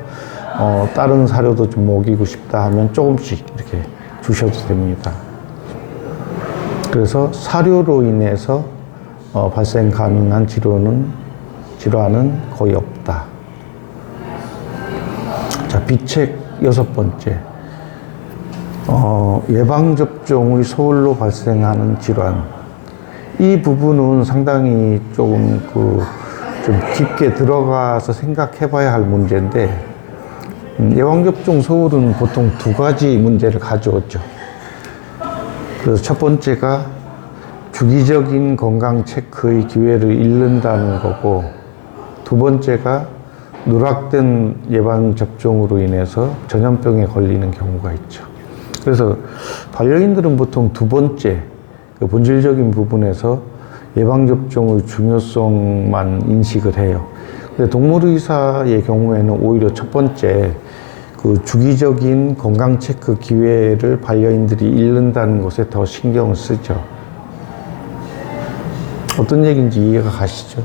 다른 사료도 좀 먹이고 싶다 하면 조금씩 이렇게 주셔도 됩니다. 그래서 사료로 인해서 발생 가능한 질환은 거의 없다. 자, 비책 6번째. 예방접종의 소홀로 발생하는 질환. 이 부분은 상당히 조금 좀 깊게 들어가서 생각해 봐야 할 문제인데, 예방접종 소홀은 보통 두 가지 문제를 가져오죠. 그래서 첫 번째가 주기적인 건강 체크의 기회를 잃는다는 거고, 두 번째가 누락된 예방접종으로 인해서 전염병에 걸리는 경우가 있죠. 그래서 반려인들은 보통 두 번째, 그 본질적인 부분에서 예방접종의 중요성만 인식을 해요. 근데 동물의사의 경우에는 오히려 첫 번째, 그 주기적인 건강 체크 기회를 반려인들이 잃는다는 것에 더 신경을 쓰죠. 어떤 얘기인지 이해가 가시죠?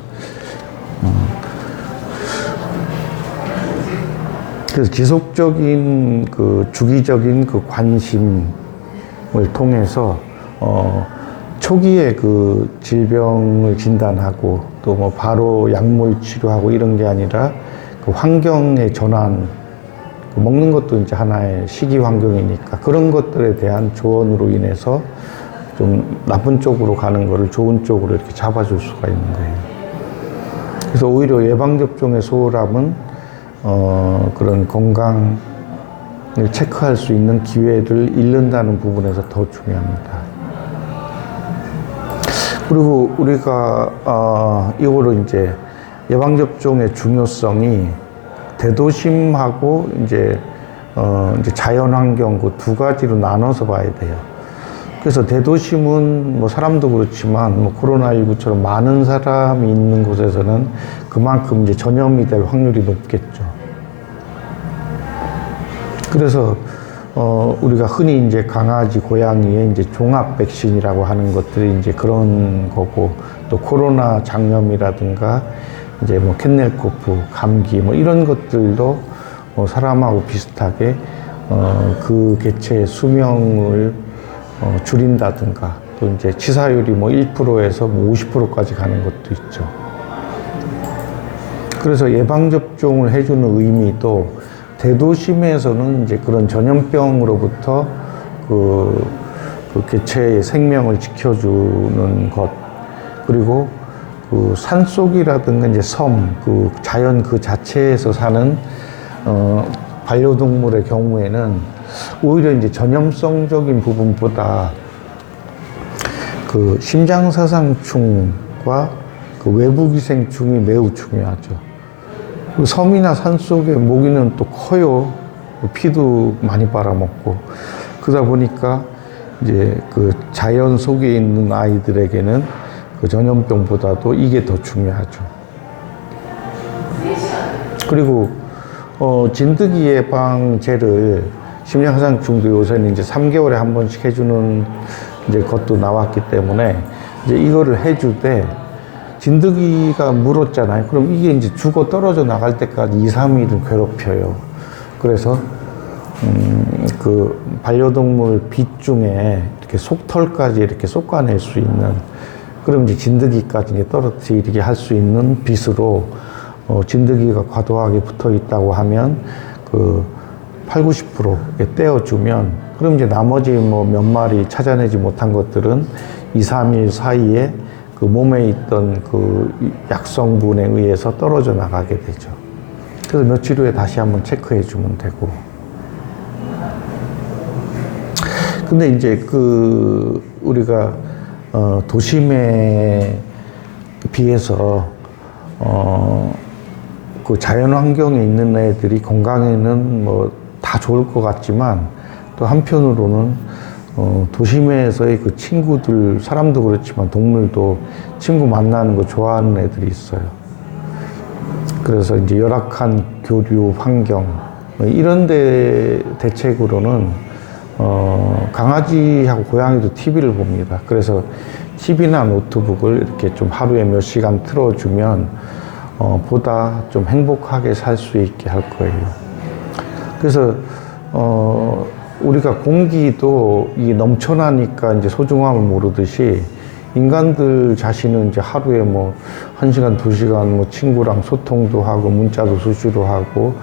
그래서 지속적인 주기적인 관심을 통해서 초기에 그 질병을 진단하고 또 뭐 바로 약물 치료하고 이런 게 아니라 그 환경의 전환, 먹는 것도 이제 하나의 식이 환경이니까 그런 것들에 대한 조언으로 인해서 좀 나쁜 쪽으로 가는 거를 좋은 쪽으로 이렇게 잡아줄 수가 있는 거예요. 그래서 오히려 예방접종의 소홀함은 그런 건강을 체크할 수 있는 기회를 잃는다는 부분에서 더 중요합니다. 그리고 우리가 이거를 이제 예방접종의 중요성이 대도심하고 이제 자연환경 그 두 가지로 나눠서 봐야 돼요. 그래서 대도심은 뭐 사람도 그렇지만 뭐 코로나19처럼 많은 사람이 있는 곳에서는 그만큼 이제 전염이 될 확률이 높겠죠. 그래서 우리가 흔히 이제 강아지, 고양이의 이제 종합 백신이라고 하는 것들이 이제 그런 거고, 또 코로나 장염이라든가 이제 뭐 캣넬코프, 감기 뭐 이런 것들도 사람하고 비슷하게 그 개체의 수명을 줄인다든가, 또 이제 치사율이 뭐 1%에서 뭐 50%까지 가는 것도 있죠. 그래서 예방접종을 해주는 의미도 대도심에서는 이제 그런 전염병으로부터 그 개체의 생명을 지켜주는 것, 그리고 그 산속이라든가 이제 섬, 그 자연 그 자체에서 사는 반려동물의 경우에는 오히려 이제 전염성적인 부분보다 그 심장사상충과 그 외부기생충이 매우 중요하죠. 그 섬이나 산속에 모기는 또 커요. 피도 많이 빨아먹고. 그러다 보니까 이제 그 자연 속에 있는 아이들에게는 그 전염병보다도 이게 더 중요하죠. 그리고 진드기 예방제를 심장사상충도 요새는 이제 3개월에 한 번씩 해주는 이제 것도 나왔기 때문에 이제 이거를 해주되, 진드기가 물었잖아요. 그럼 이게 이제 죽어 떨어져 나갈 때까지 2, 3일은 괴롭혀요. 그래서 그 반려동물 빗 중에 이렇게 속털까지 이렇게 솎아낼 수 있는, 그럼 이제 진드기까지 이제 떨어뜨리게 할 수 있는 빗으로 진드기가 과도하게 붙어 있다고 하면 그 8, 90% 떼어주면, 그럼 이제 나머지 뭐 몇 마리 찾아내지 못한 것들은 2, 3일 사이에 그 몸에 있던 그 약성분에 의해서 떨어져 나가게 되죠. 그래서 며칠 후에 다시 한번 체크해 주면 되고. 근데 이제 그 우리가 도심에 비해서 그 자연 환경에 있는 애들이 건강에는 뭐 다 좋을 것 같지만, 또 한편으로는 도심에서의 그 친구들, 사람도 그렇지만 동물도 친구 만나는 거 좋아하는 애들이 있어요. 그래서 이제 열악한 교류 환경, 이런 데 대책으로는 강아지하고 고양이도 TV를 봅니다. 그래서 TV나 노트북을 이렇게 좀 하루에 몇 시간 틀어주면 보다 좀 행복하게 살 수 있게 할 거예요. 그래서 우리가 공기도 이게 넘쳐나니까 이제 소중함을 모르듯이, 인간들 자신은 이제 하루에 뭐 1시간, 2시간 뭐 친구랑 소통도 하고, 문자도 수시로 하고,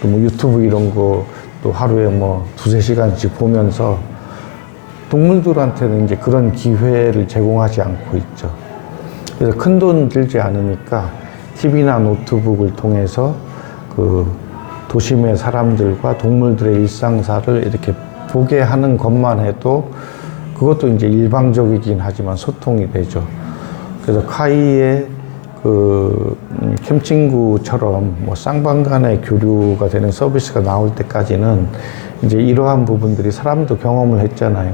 또 뭐 유튜브 이런 거 또 하루에 뭐 2, 3시간씩 보면서, 동물들한테는 이제 그런 기회를 제공하지 않고 있죠. 그래서 큰 돈 들지 않으니까 TV나 노트북을 통해서 그 도심의 사람들과 동물들의 일상사를 이렇게 보게 하는 것만 해도, 그것도 이제 일방적이긴 하지만 소통이 되죠. 그래서 카이의 그 캠친구처럼 뭐 쌍방간의 교류가 되는 서비스가 나올 때까지는 이제 이러한 부분들이 사람도 경험을 했잖아요.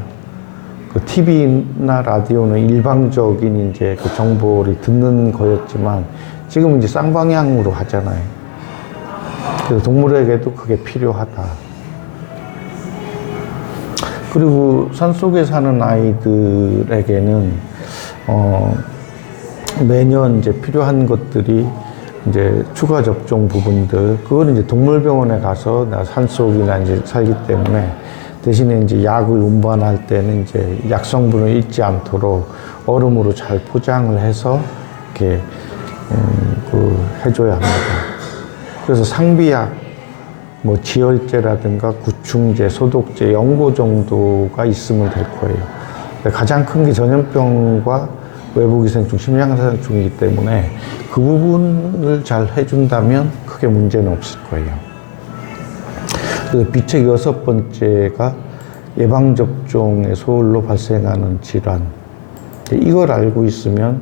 그 TV나 라디오는 일방적인 이제 그 정보를 듣는 거였지만, 지금 이제 쌍방향으로 하잖아요. 그래서 동물에게도 그게 필요하다. 그리고 산속에 사는 아이들에게는 매년 이제 필요한 것들이 이제 추가 접종 부분들, 그거는 이제 동물병원에 가서 내가 산속이나 이제 살기 때문에, 대신에 이제 약을 운반할 때는 이제 약성분을 잃지 않도록 얼음으로 잘 포장을 해서 이렇게 해줘야 합니다. 그래서 상비약, 뭐 지혈제라든가 구충제, 소독제, 연고 정도가 있으면 될 거예요. 가장 큰 게 전염병과 외부기생충, 심장사상충이기 때문에 그 부분을 잘 해준다면 크게 문제는 없을 거예요. 그래서 비책 6번째가 예방접종의 소홀로 발생하는 질환. 이걸 알고 있으면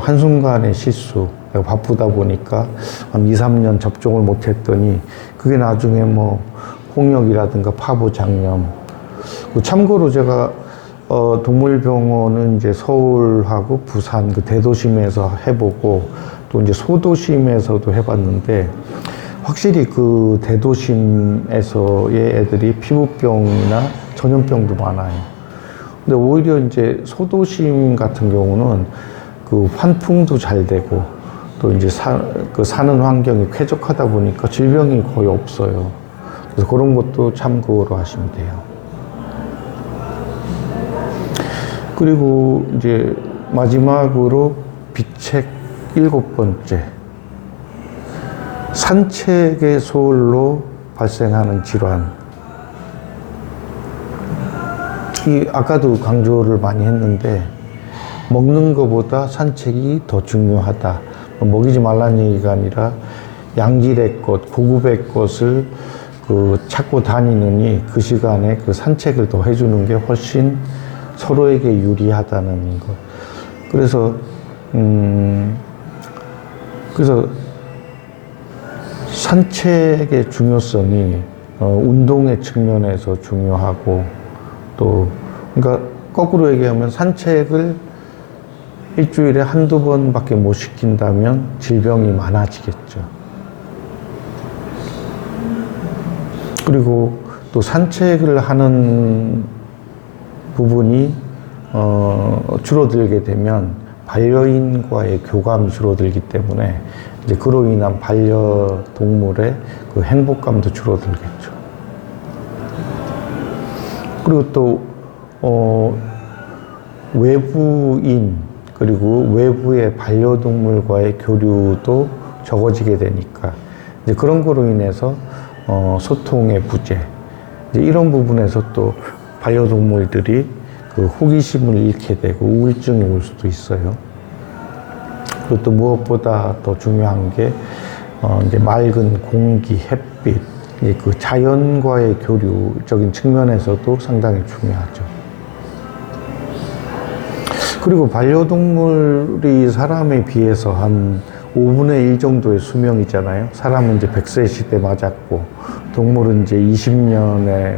한순간의 실수, 내가 바쁘다 보니까 한 2, 3년 접종을 못했더니 그게 나중에 뭐 홍역이라든가 파부장염. 참고로 제가 동물병원은 이제 서울하고 부산 그 대도심에서 해보고, 또 이제 소도심에서도 해봤는데, 확실히 그 대도심에서의 애들이 피부병이나 전염병도 많아요. 근데 오히려 이제 소도심 같은 경우는 그 환풍도 잘 되고 또 이제 사는 환경이 쾌적하다 보니까 질병이 거의 없어요. 그래서 그런 것도 참고로 하시면 돼요. 그리고 이제 마지막으로 비책 7번째. 산책의 소홀로 발생하는 질환. 아까도 강조를 많이 했는데, 먹는 것보다 산책이 더 중요하다. 먹이지 말라는 얘기가 아니라 양질의 것, 고급의 것을 찾고 다니느니 그 시간에 그 산책을 더 해주는 게 훨씬 서로에게 유리하다는 것. 그래서 산책의 중요성이 운동의 측면에서 중요하고 또 그러니까 거꾸로 얘기하면 산책을 일주일에 한두 번밖에 못 시킨다면 질병이 많아지겠죠. 그리고 또 산책을 하는 부분이 줄어들게 되면 반려인과의 교감이 줄어들기 때문에 이제 그로 인한 반려동물의 그 행복감도 줄어들겠죠. 그리고 또 외부인 그리고 외부의 반려동물과의 교류도 적어지게 되니까 이제 그런 거로 인해서 소통의 부재 이제 이런 부분에서 또 반려동물들이 그 호기심을 잃게 되고 우울증이 올 수도 있어요. 그리고 또 무엇보다 더 중요한 게 이제 맑은 공기, 햇빛, 그 자연과의 교류적인 측면에서도 상당히 중요하죠. 그리고 반려동물이 사람에 비해서 한 5분의 1 정도의 수명이잖아요. 사람은 이제 100세 시대 맞았고, 동물은 이제 20년의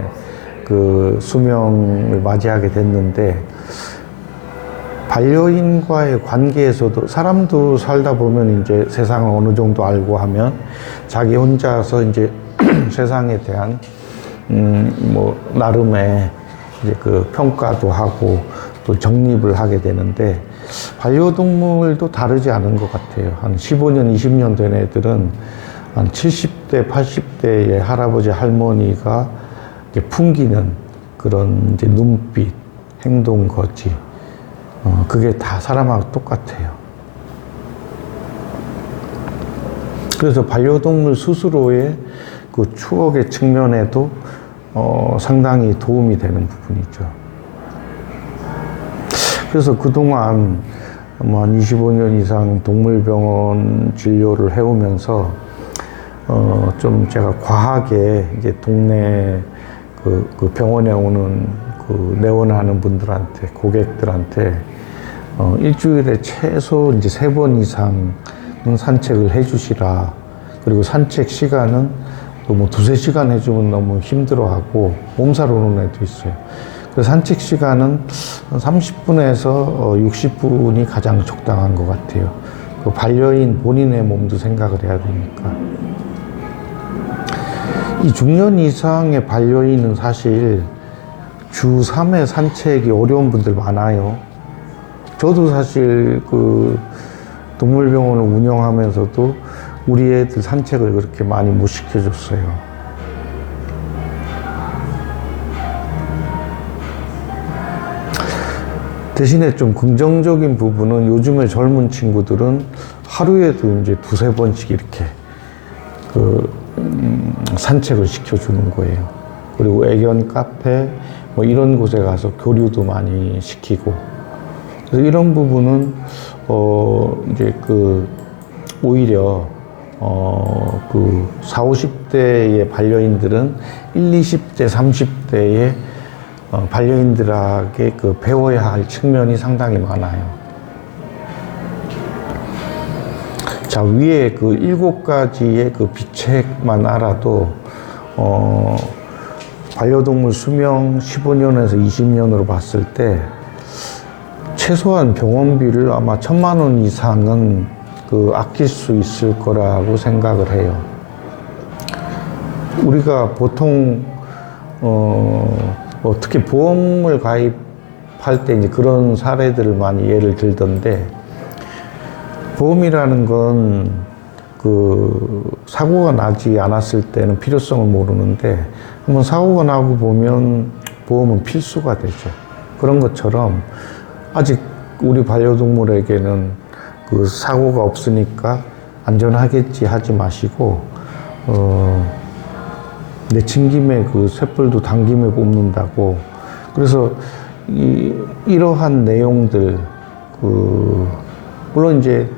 그 수명을 맞이하게 됐는데, 반려인과의 관계에서도 사람도 살다 보면 이제 세상을 어느 정도 알고 하면 자기 혼자서 이제 세상에 대한 뭐 나름의 이제 그 평가도 하고 또 정립을 하게 되는데 반려동물도 다르지 않은 것 같아요. 한 15년, 20년 된 애들은 한 70대, 80대의 할아버지, 할머니가 이제 풍기는 그런 이제 눈빛, 행동 거지. 그게 다 사람하고 똑같아요. 그래서 반려동물 스스로의 그 추억의 측면에도 상당히 도움이 되는 부분이죠. 그래서 그동안 한 25년 이상 동물병원 진료를 해오면서 좀 제가 과하게 이제 동네 그 병원에 오는 그 내원하는 분들한테, 고객들한테 일주일에 최소 이제 3번 이상은 산책을 해주시라. 그리고 산책 시간은 또 뭐 2-3시간 해주면 너무 힘들어하고 몸살 오는 애도 있어요. 그래서 산책 시간은 30분에서 60분이 가장 적당한 것 같아요. 그 반려인 본인의 몸도 생각을 해야 되니까. 이 중년 이상의 반려인은 사실 주 3회 산책이 어려운 분들 많아요. 저도 사실 그 동물병원을 운영하면서도 우리 애들 산책을 그렇게 많이 못 시켜줬어요. 대신에 좀 긍정적인 부분은 요즘의 젊은 친구들은 하루에도 이제 2-3번씩 이렇게 산책을 시켜주는 거예요. 그리고 애견 카페 뭐 이런 곳에 가서 교류도 많이 시키고. 그래서 이런 부분은 이제 오히려 그 40-50대의 반려인들은 20-30대 30대의 반려인들에게 그 배워야 할 측면이 상당히 많아요. 자, 위에 그 7가지의 그 비책만 알아도 반려동물 수명 15년에서 20년으로 봤을 때 최소한 병원비를 아마 1,000만 원 이상은 아낄 수 있을 거라고 생각을 해요. 우리가 보통 특히 보험을 가입할 때 이제 그런 사례들을 많이 예를 들던데, 보험이라는 건 그 사고가 나지 않았을 때는 필요성을 모르는데, 한번 사고가 나고 보면 보험은 필수가 되죠. 그런 것처럼 아직 우리 반려동물에게는 그 사고가 없으니까 안전하겠지 하지 마시고, 내친 김에 그 쇳불도 당김에 뽑는다고. 그래서 이러한 내용들, 물론 이제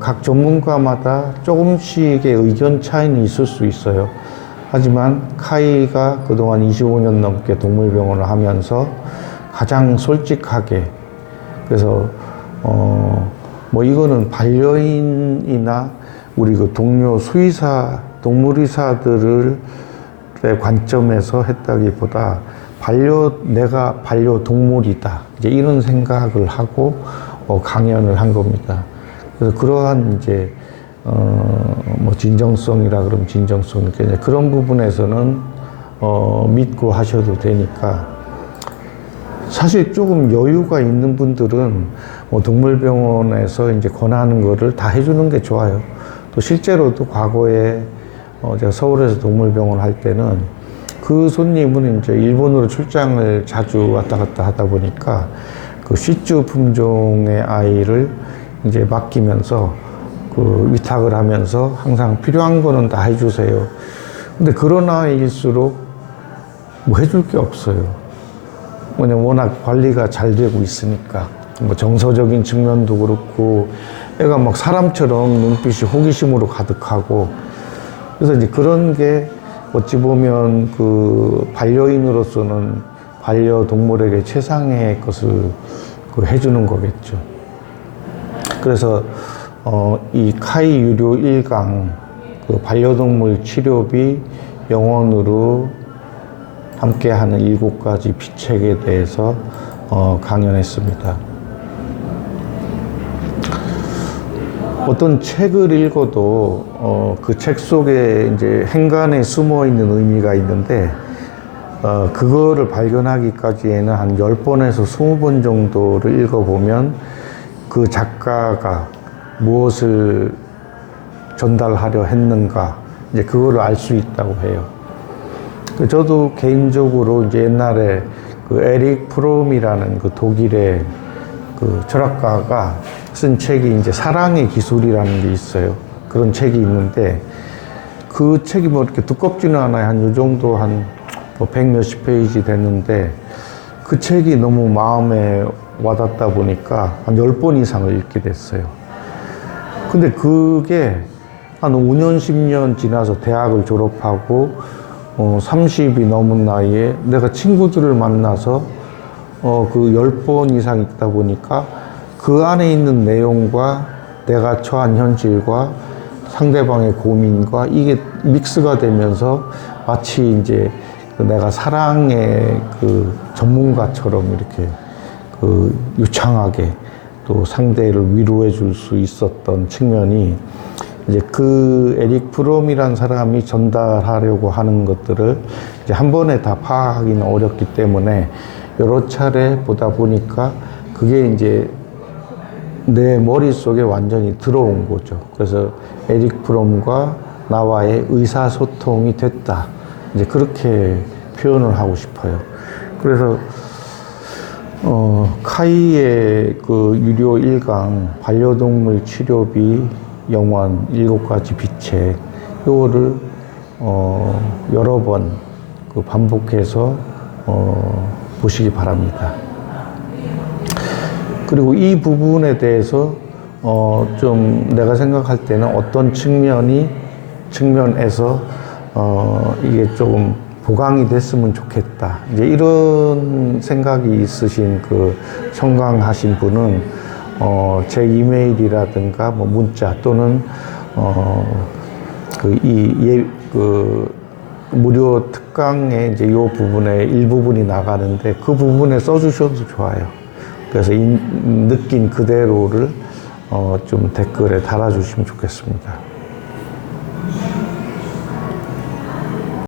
각 전문가마다 조금씩의 의견 차이는 있을 수 있어요. 하지만 카이가 그동안 25년 넘게 동물병원을 하면서 가장 솔직하게, 그래서 뭐 이거는 반려인이나 우리 그 동료 수의사, 동물의사들의 관점에서 했다기보다 내가 반려동물이다, 이제 이런 생각을 하고 강연을 한 겁니다. 그래서 그러한 이제 뭐 진정성이라 그러면 진정성, 이제 그런 부분에서는 믿고 하셔도 되니까. 사실 조금 여유가 있는 분들은 뭐 동물병원에서 이제 권하는 거를 다 해주는 게 좋아요. 또 실제로도 과거에 제가 서울에서 동물병원 할 때는 그 손님은 이제 일본으로 출장을 자주 왔다 갔다 하다 보니까 그 시츄 품종의 아이를 이제 맡기면서 그 위탁을 하면서 항상 필요한 거는 다 해주세요. 근데 그런 아이일수록 뭐 해줄 게 없어요. 왜냐면 워낙 관리가 잘 되고 있으니까. 뭐 정서적인 측면도 그렇고, 애가 막 사람처럼 눈빛이 호기심으로 가득하고, 그래서 이제 그런 게 어찌 보면 그 반려인으로서는 반려동물에게 최상의 것을 해주는 거겠죠. 그래서 이 카이 유료 1강 그 반려동물 치료비 영원으로 함께하는 7가지 비책에 대해서 강연했습니다. 어떤 책을 읽어도 그 책 속에 이제 행간에 숨어 있는 의미가 있는데, 그거를 발견하기까지에는 한 10번에서 20번 정도를 읽어보면 그 작가가 무엇을 전달하려 했는가, 이제 그거를 알 수 있다고 해요. 저도 개인적으로 이제 옛날에 그 에릭 프롬이라는 그 독일의 그 철학가가 쓴 책이 이제 사랑의 기술이라는 게 있어요. 그런 책이 있는데, 그 책이 뭐 이렇게 두껍지는 않아요. 한 요 정도 한 뭐 100 몇십 페이지 됐는데, 그 책이 너무 마음에 와닿다 보니까 한 10번 이상을 읽게 됐어요. 근데 그게 한 5년, 10년 지나서 대학을 졸업하고 30이 넘은 나이에 내가 친구들을 만나서 그 10번 이상 읽다 보니까 그 안에 있는 내용과 내가 처한 현실과 상대방의 고민과 이게 믹스가 되면서 마치 이제 내가 사랑의 그 전문가처럼 이렇게 그 유창하게 또 상대를 위로해 줄 수 있었던 측면이, 이제 그 에릭 프롬이란 사람이 전달하려고 하는 것들을 이제 한 번에 다 파악하기는 어렵기 때문에 여러 차례 보다 보니까 그게 이제 내 머릿속에 완전히 들어온 거죠. 그래서 에릭 프롬과 나와의 의사소통이 됐다, 이제 그렇게 표현을 하고 싶어요. 그래서 카이의 그 유료 1강 반려동물 치료비 영원 7가지 비책, 요거를 여러 번 그 반복해서 보시기 바랍니다. 그리고 이 부분에 대해서 좀 내가 생각할 때는 어떤 측면에서 이게 조금 보강이 됐으면 좋겠다, 이제 이런 생각이 있으신 그 청강하신 분은 제 이메일이라든가 뭐 문자 또는 그 무료 특강에 이제 요 부분에 일부분이 나가는데 그 부분에 써주셔도 좋아요. 그래서 느낀 그대로를 좀 댓글에 달아주시면 좋겠습니다.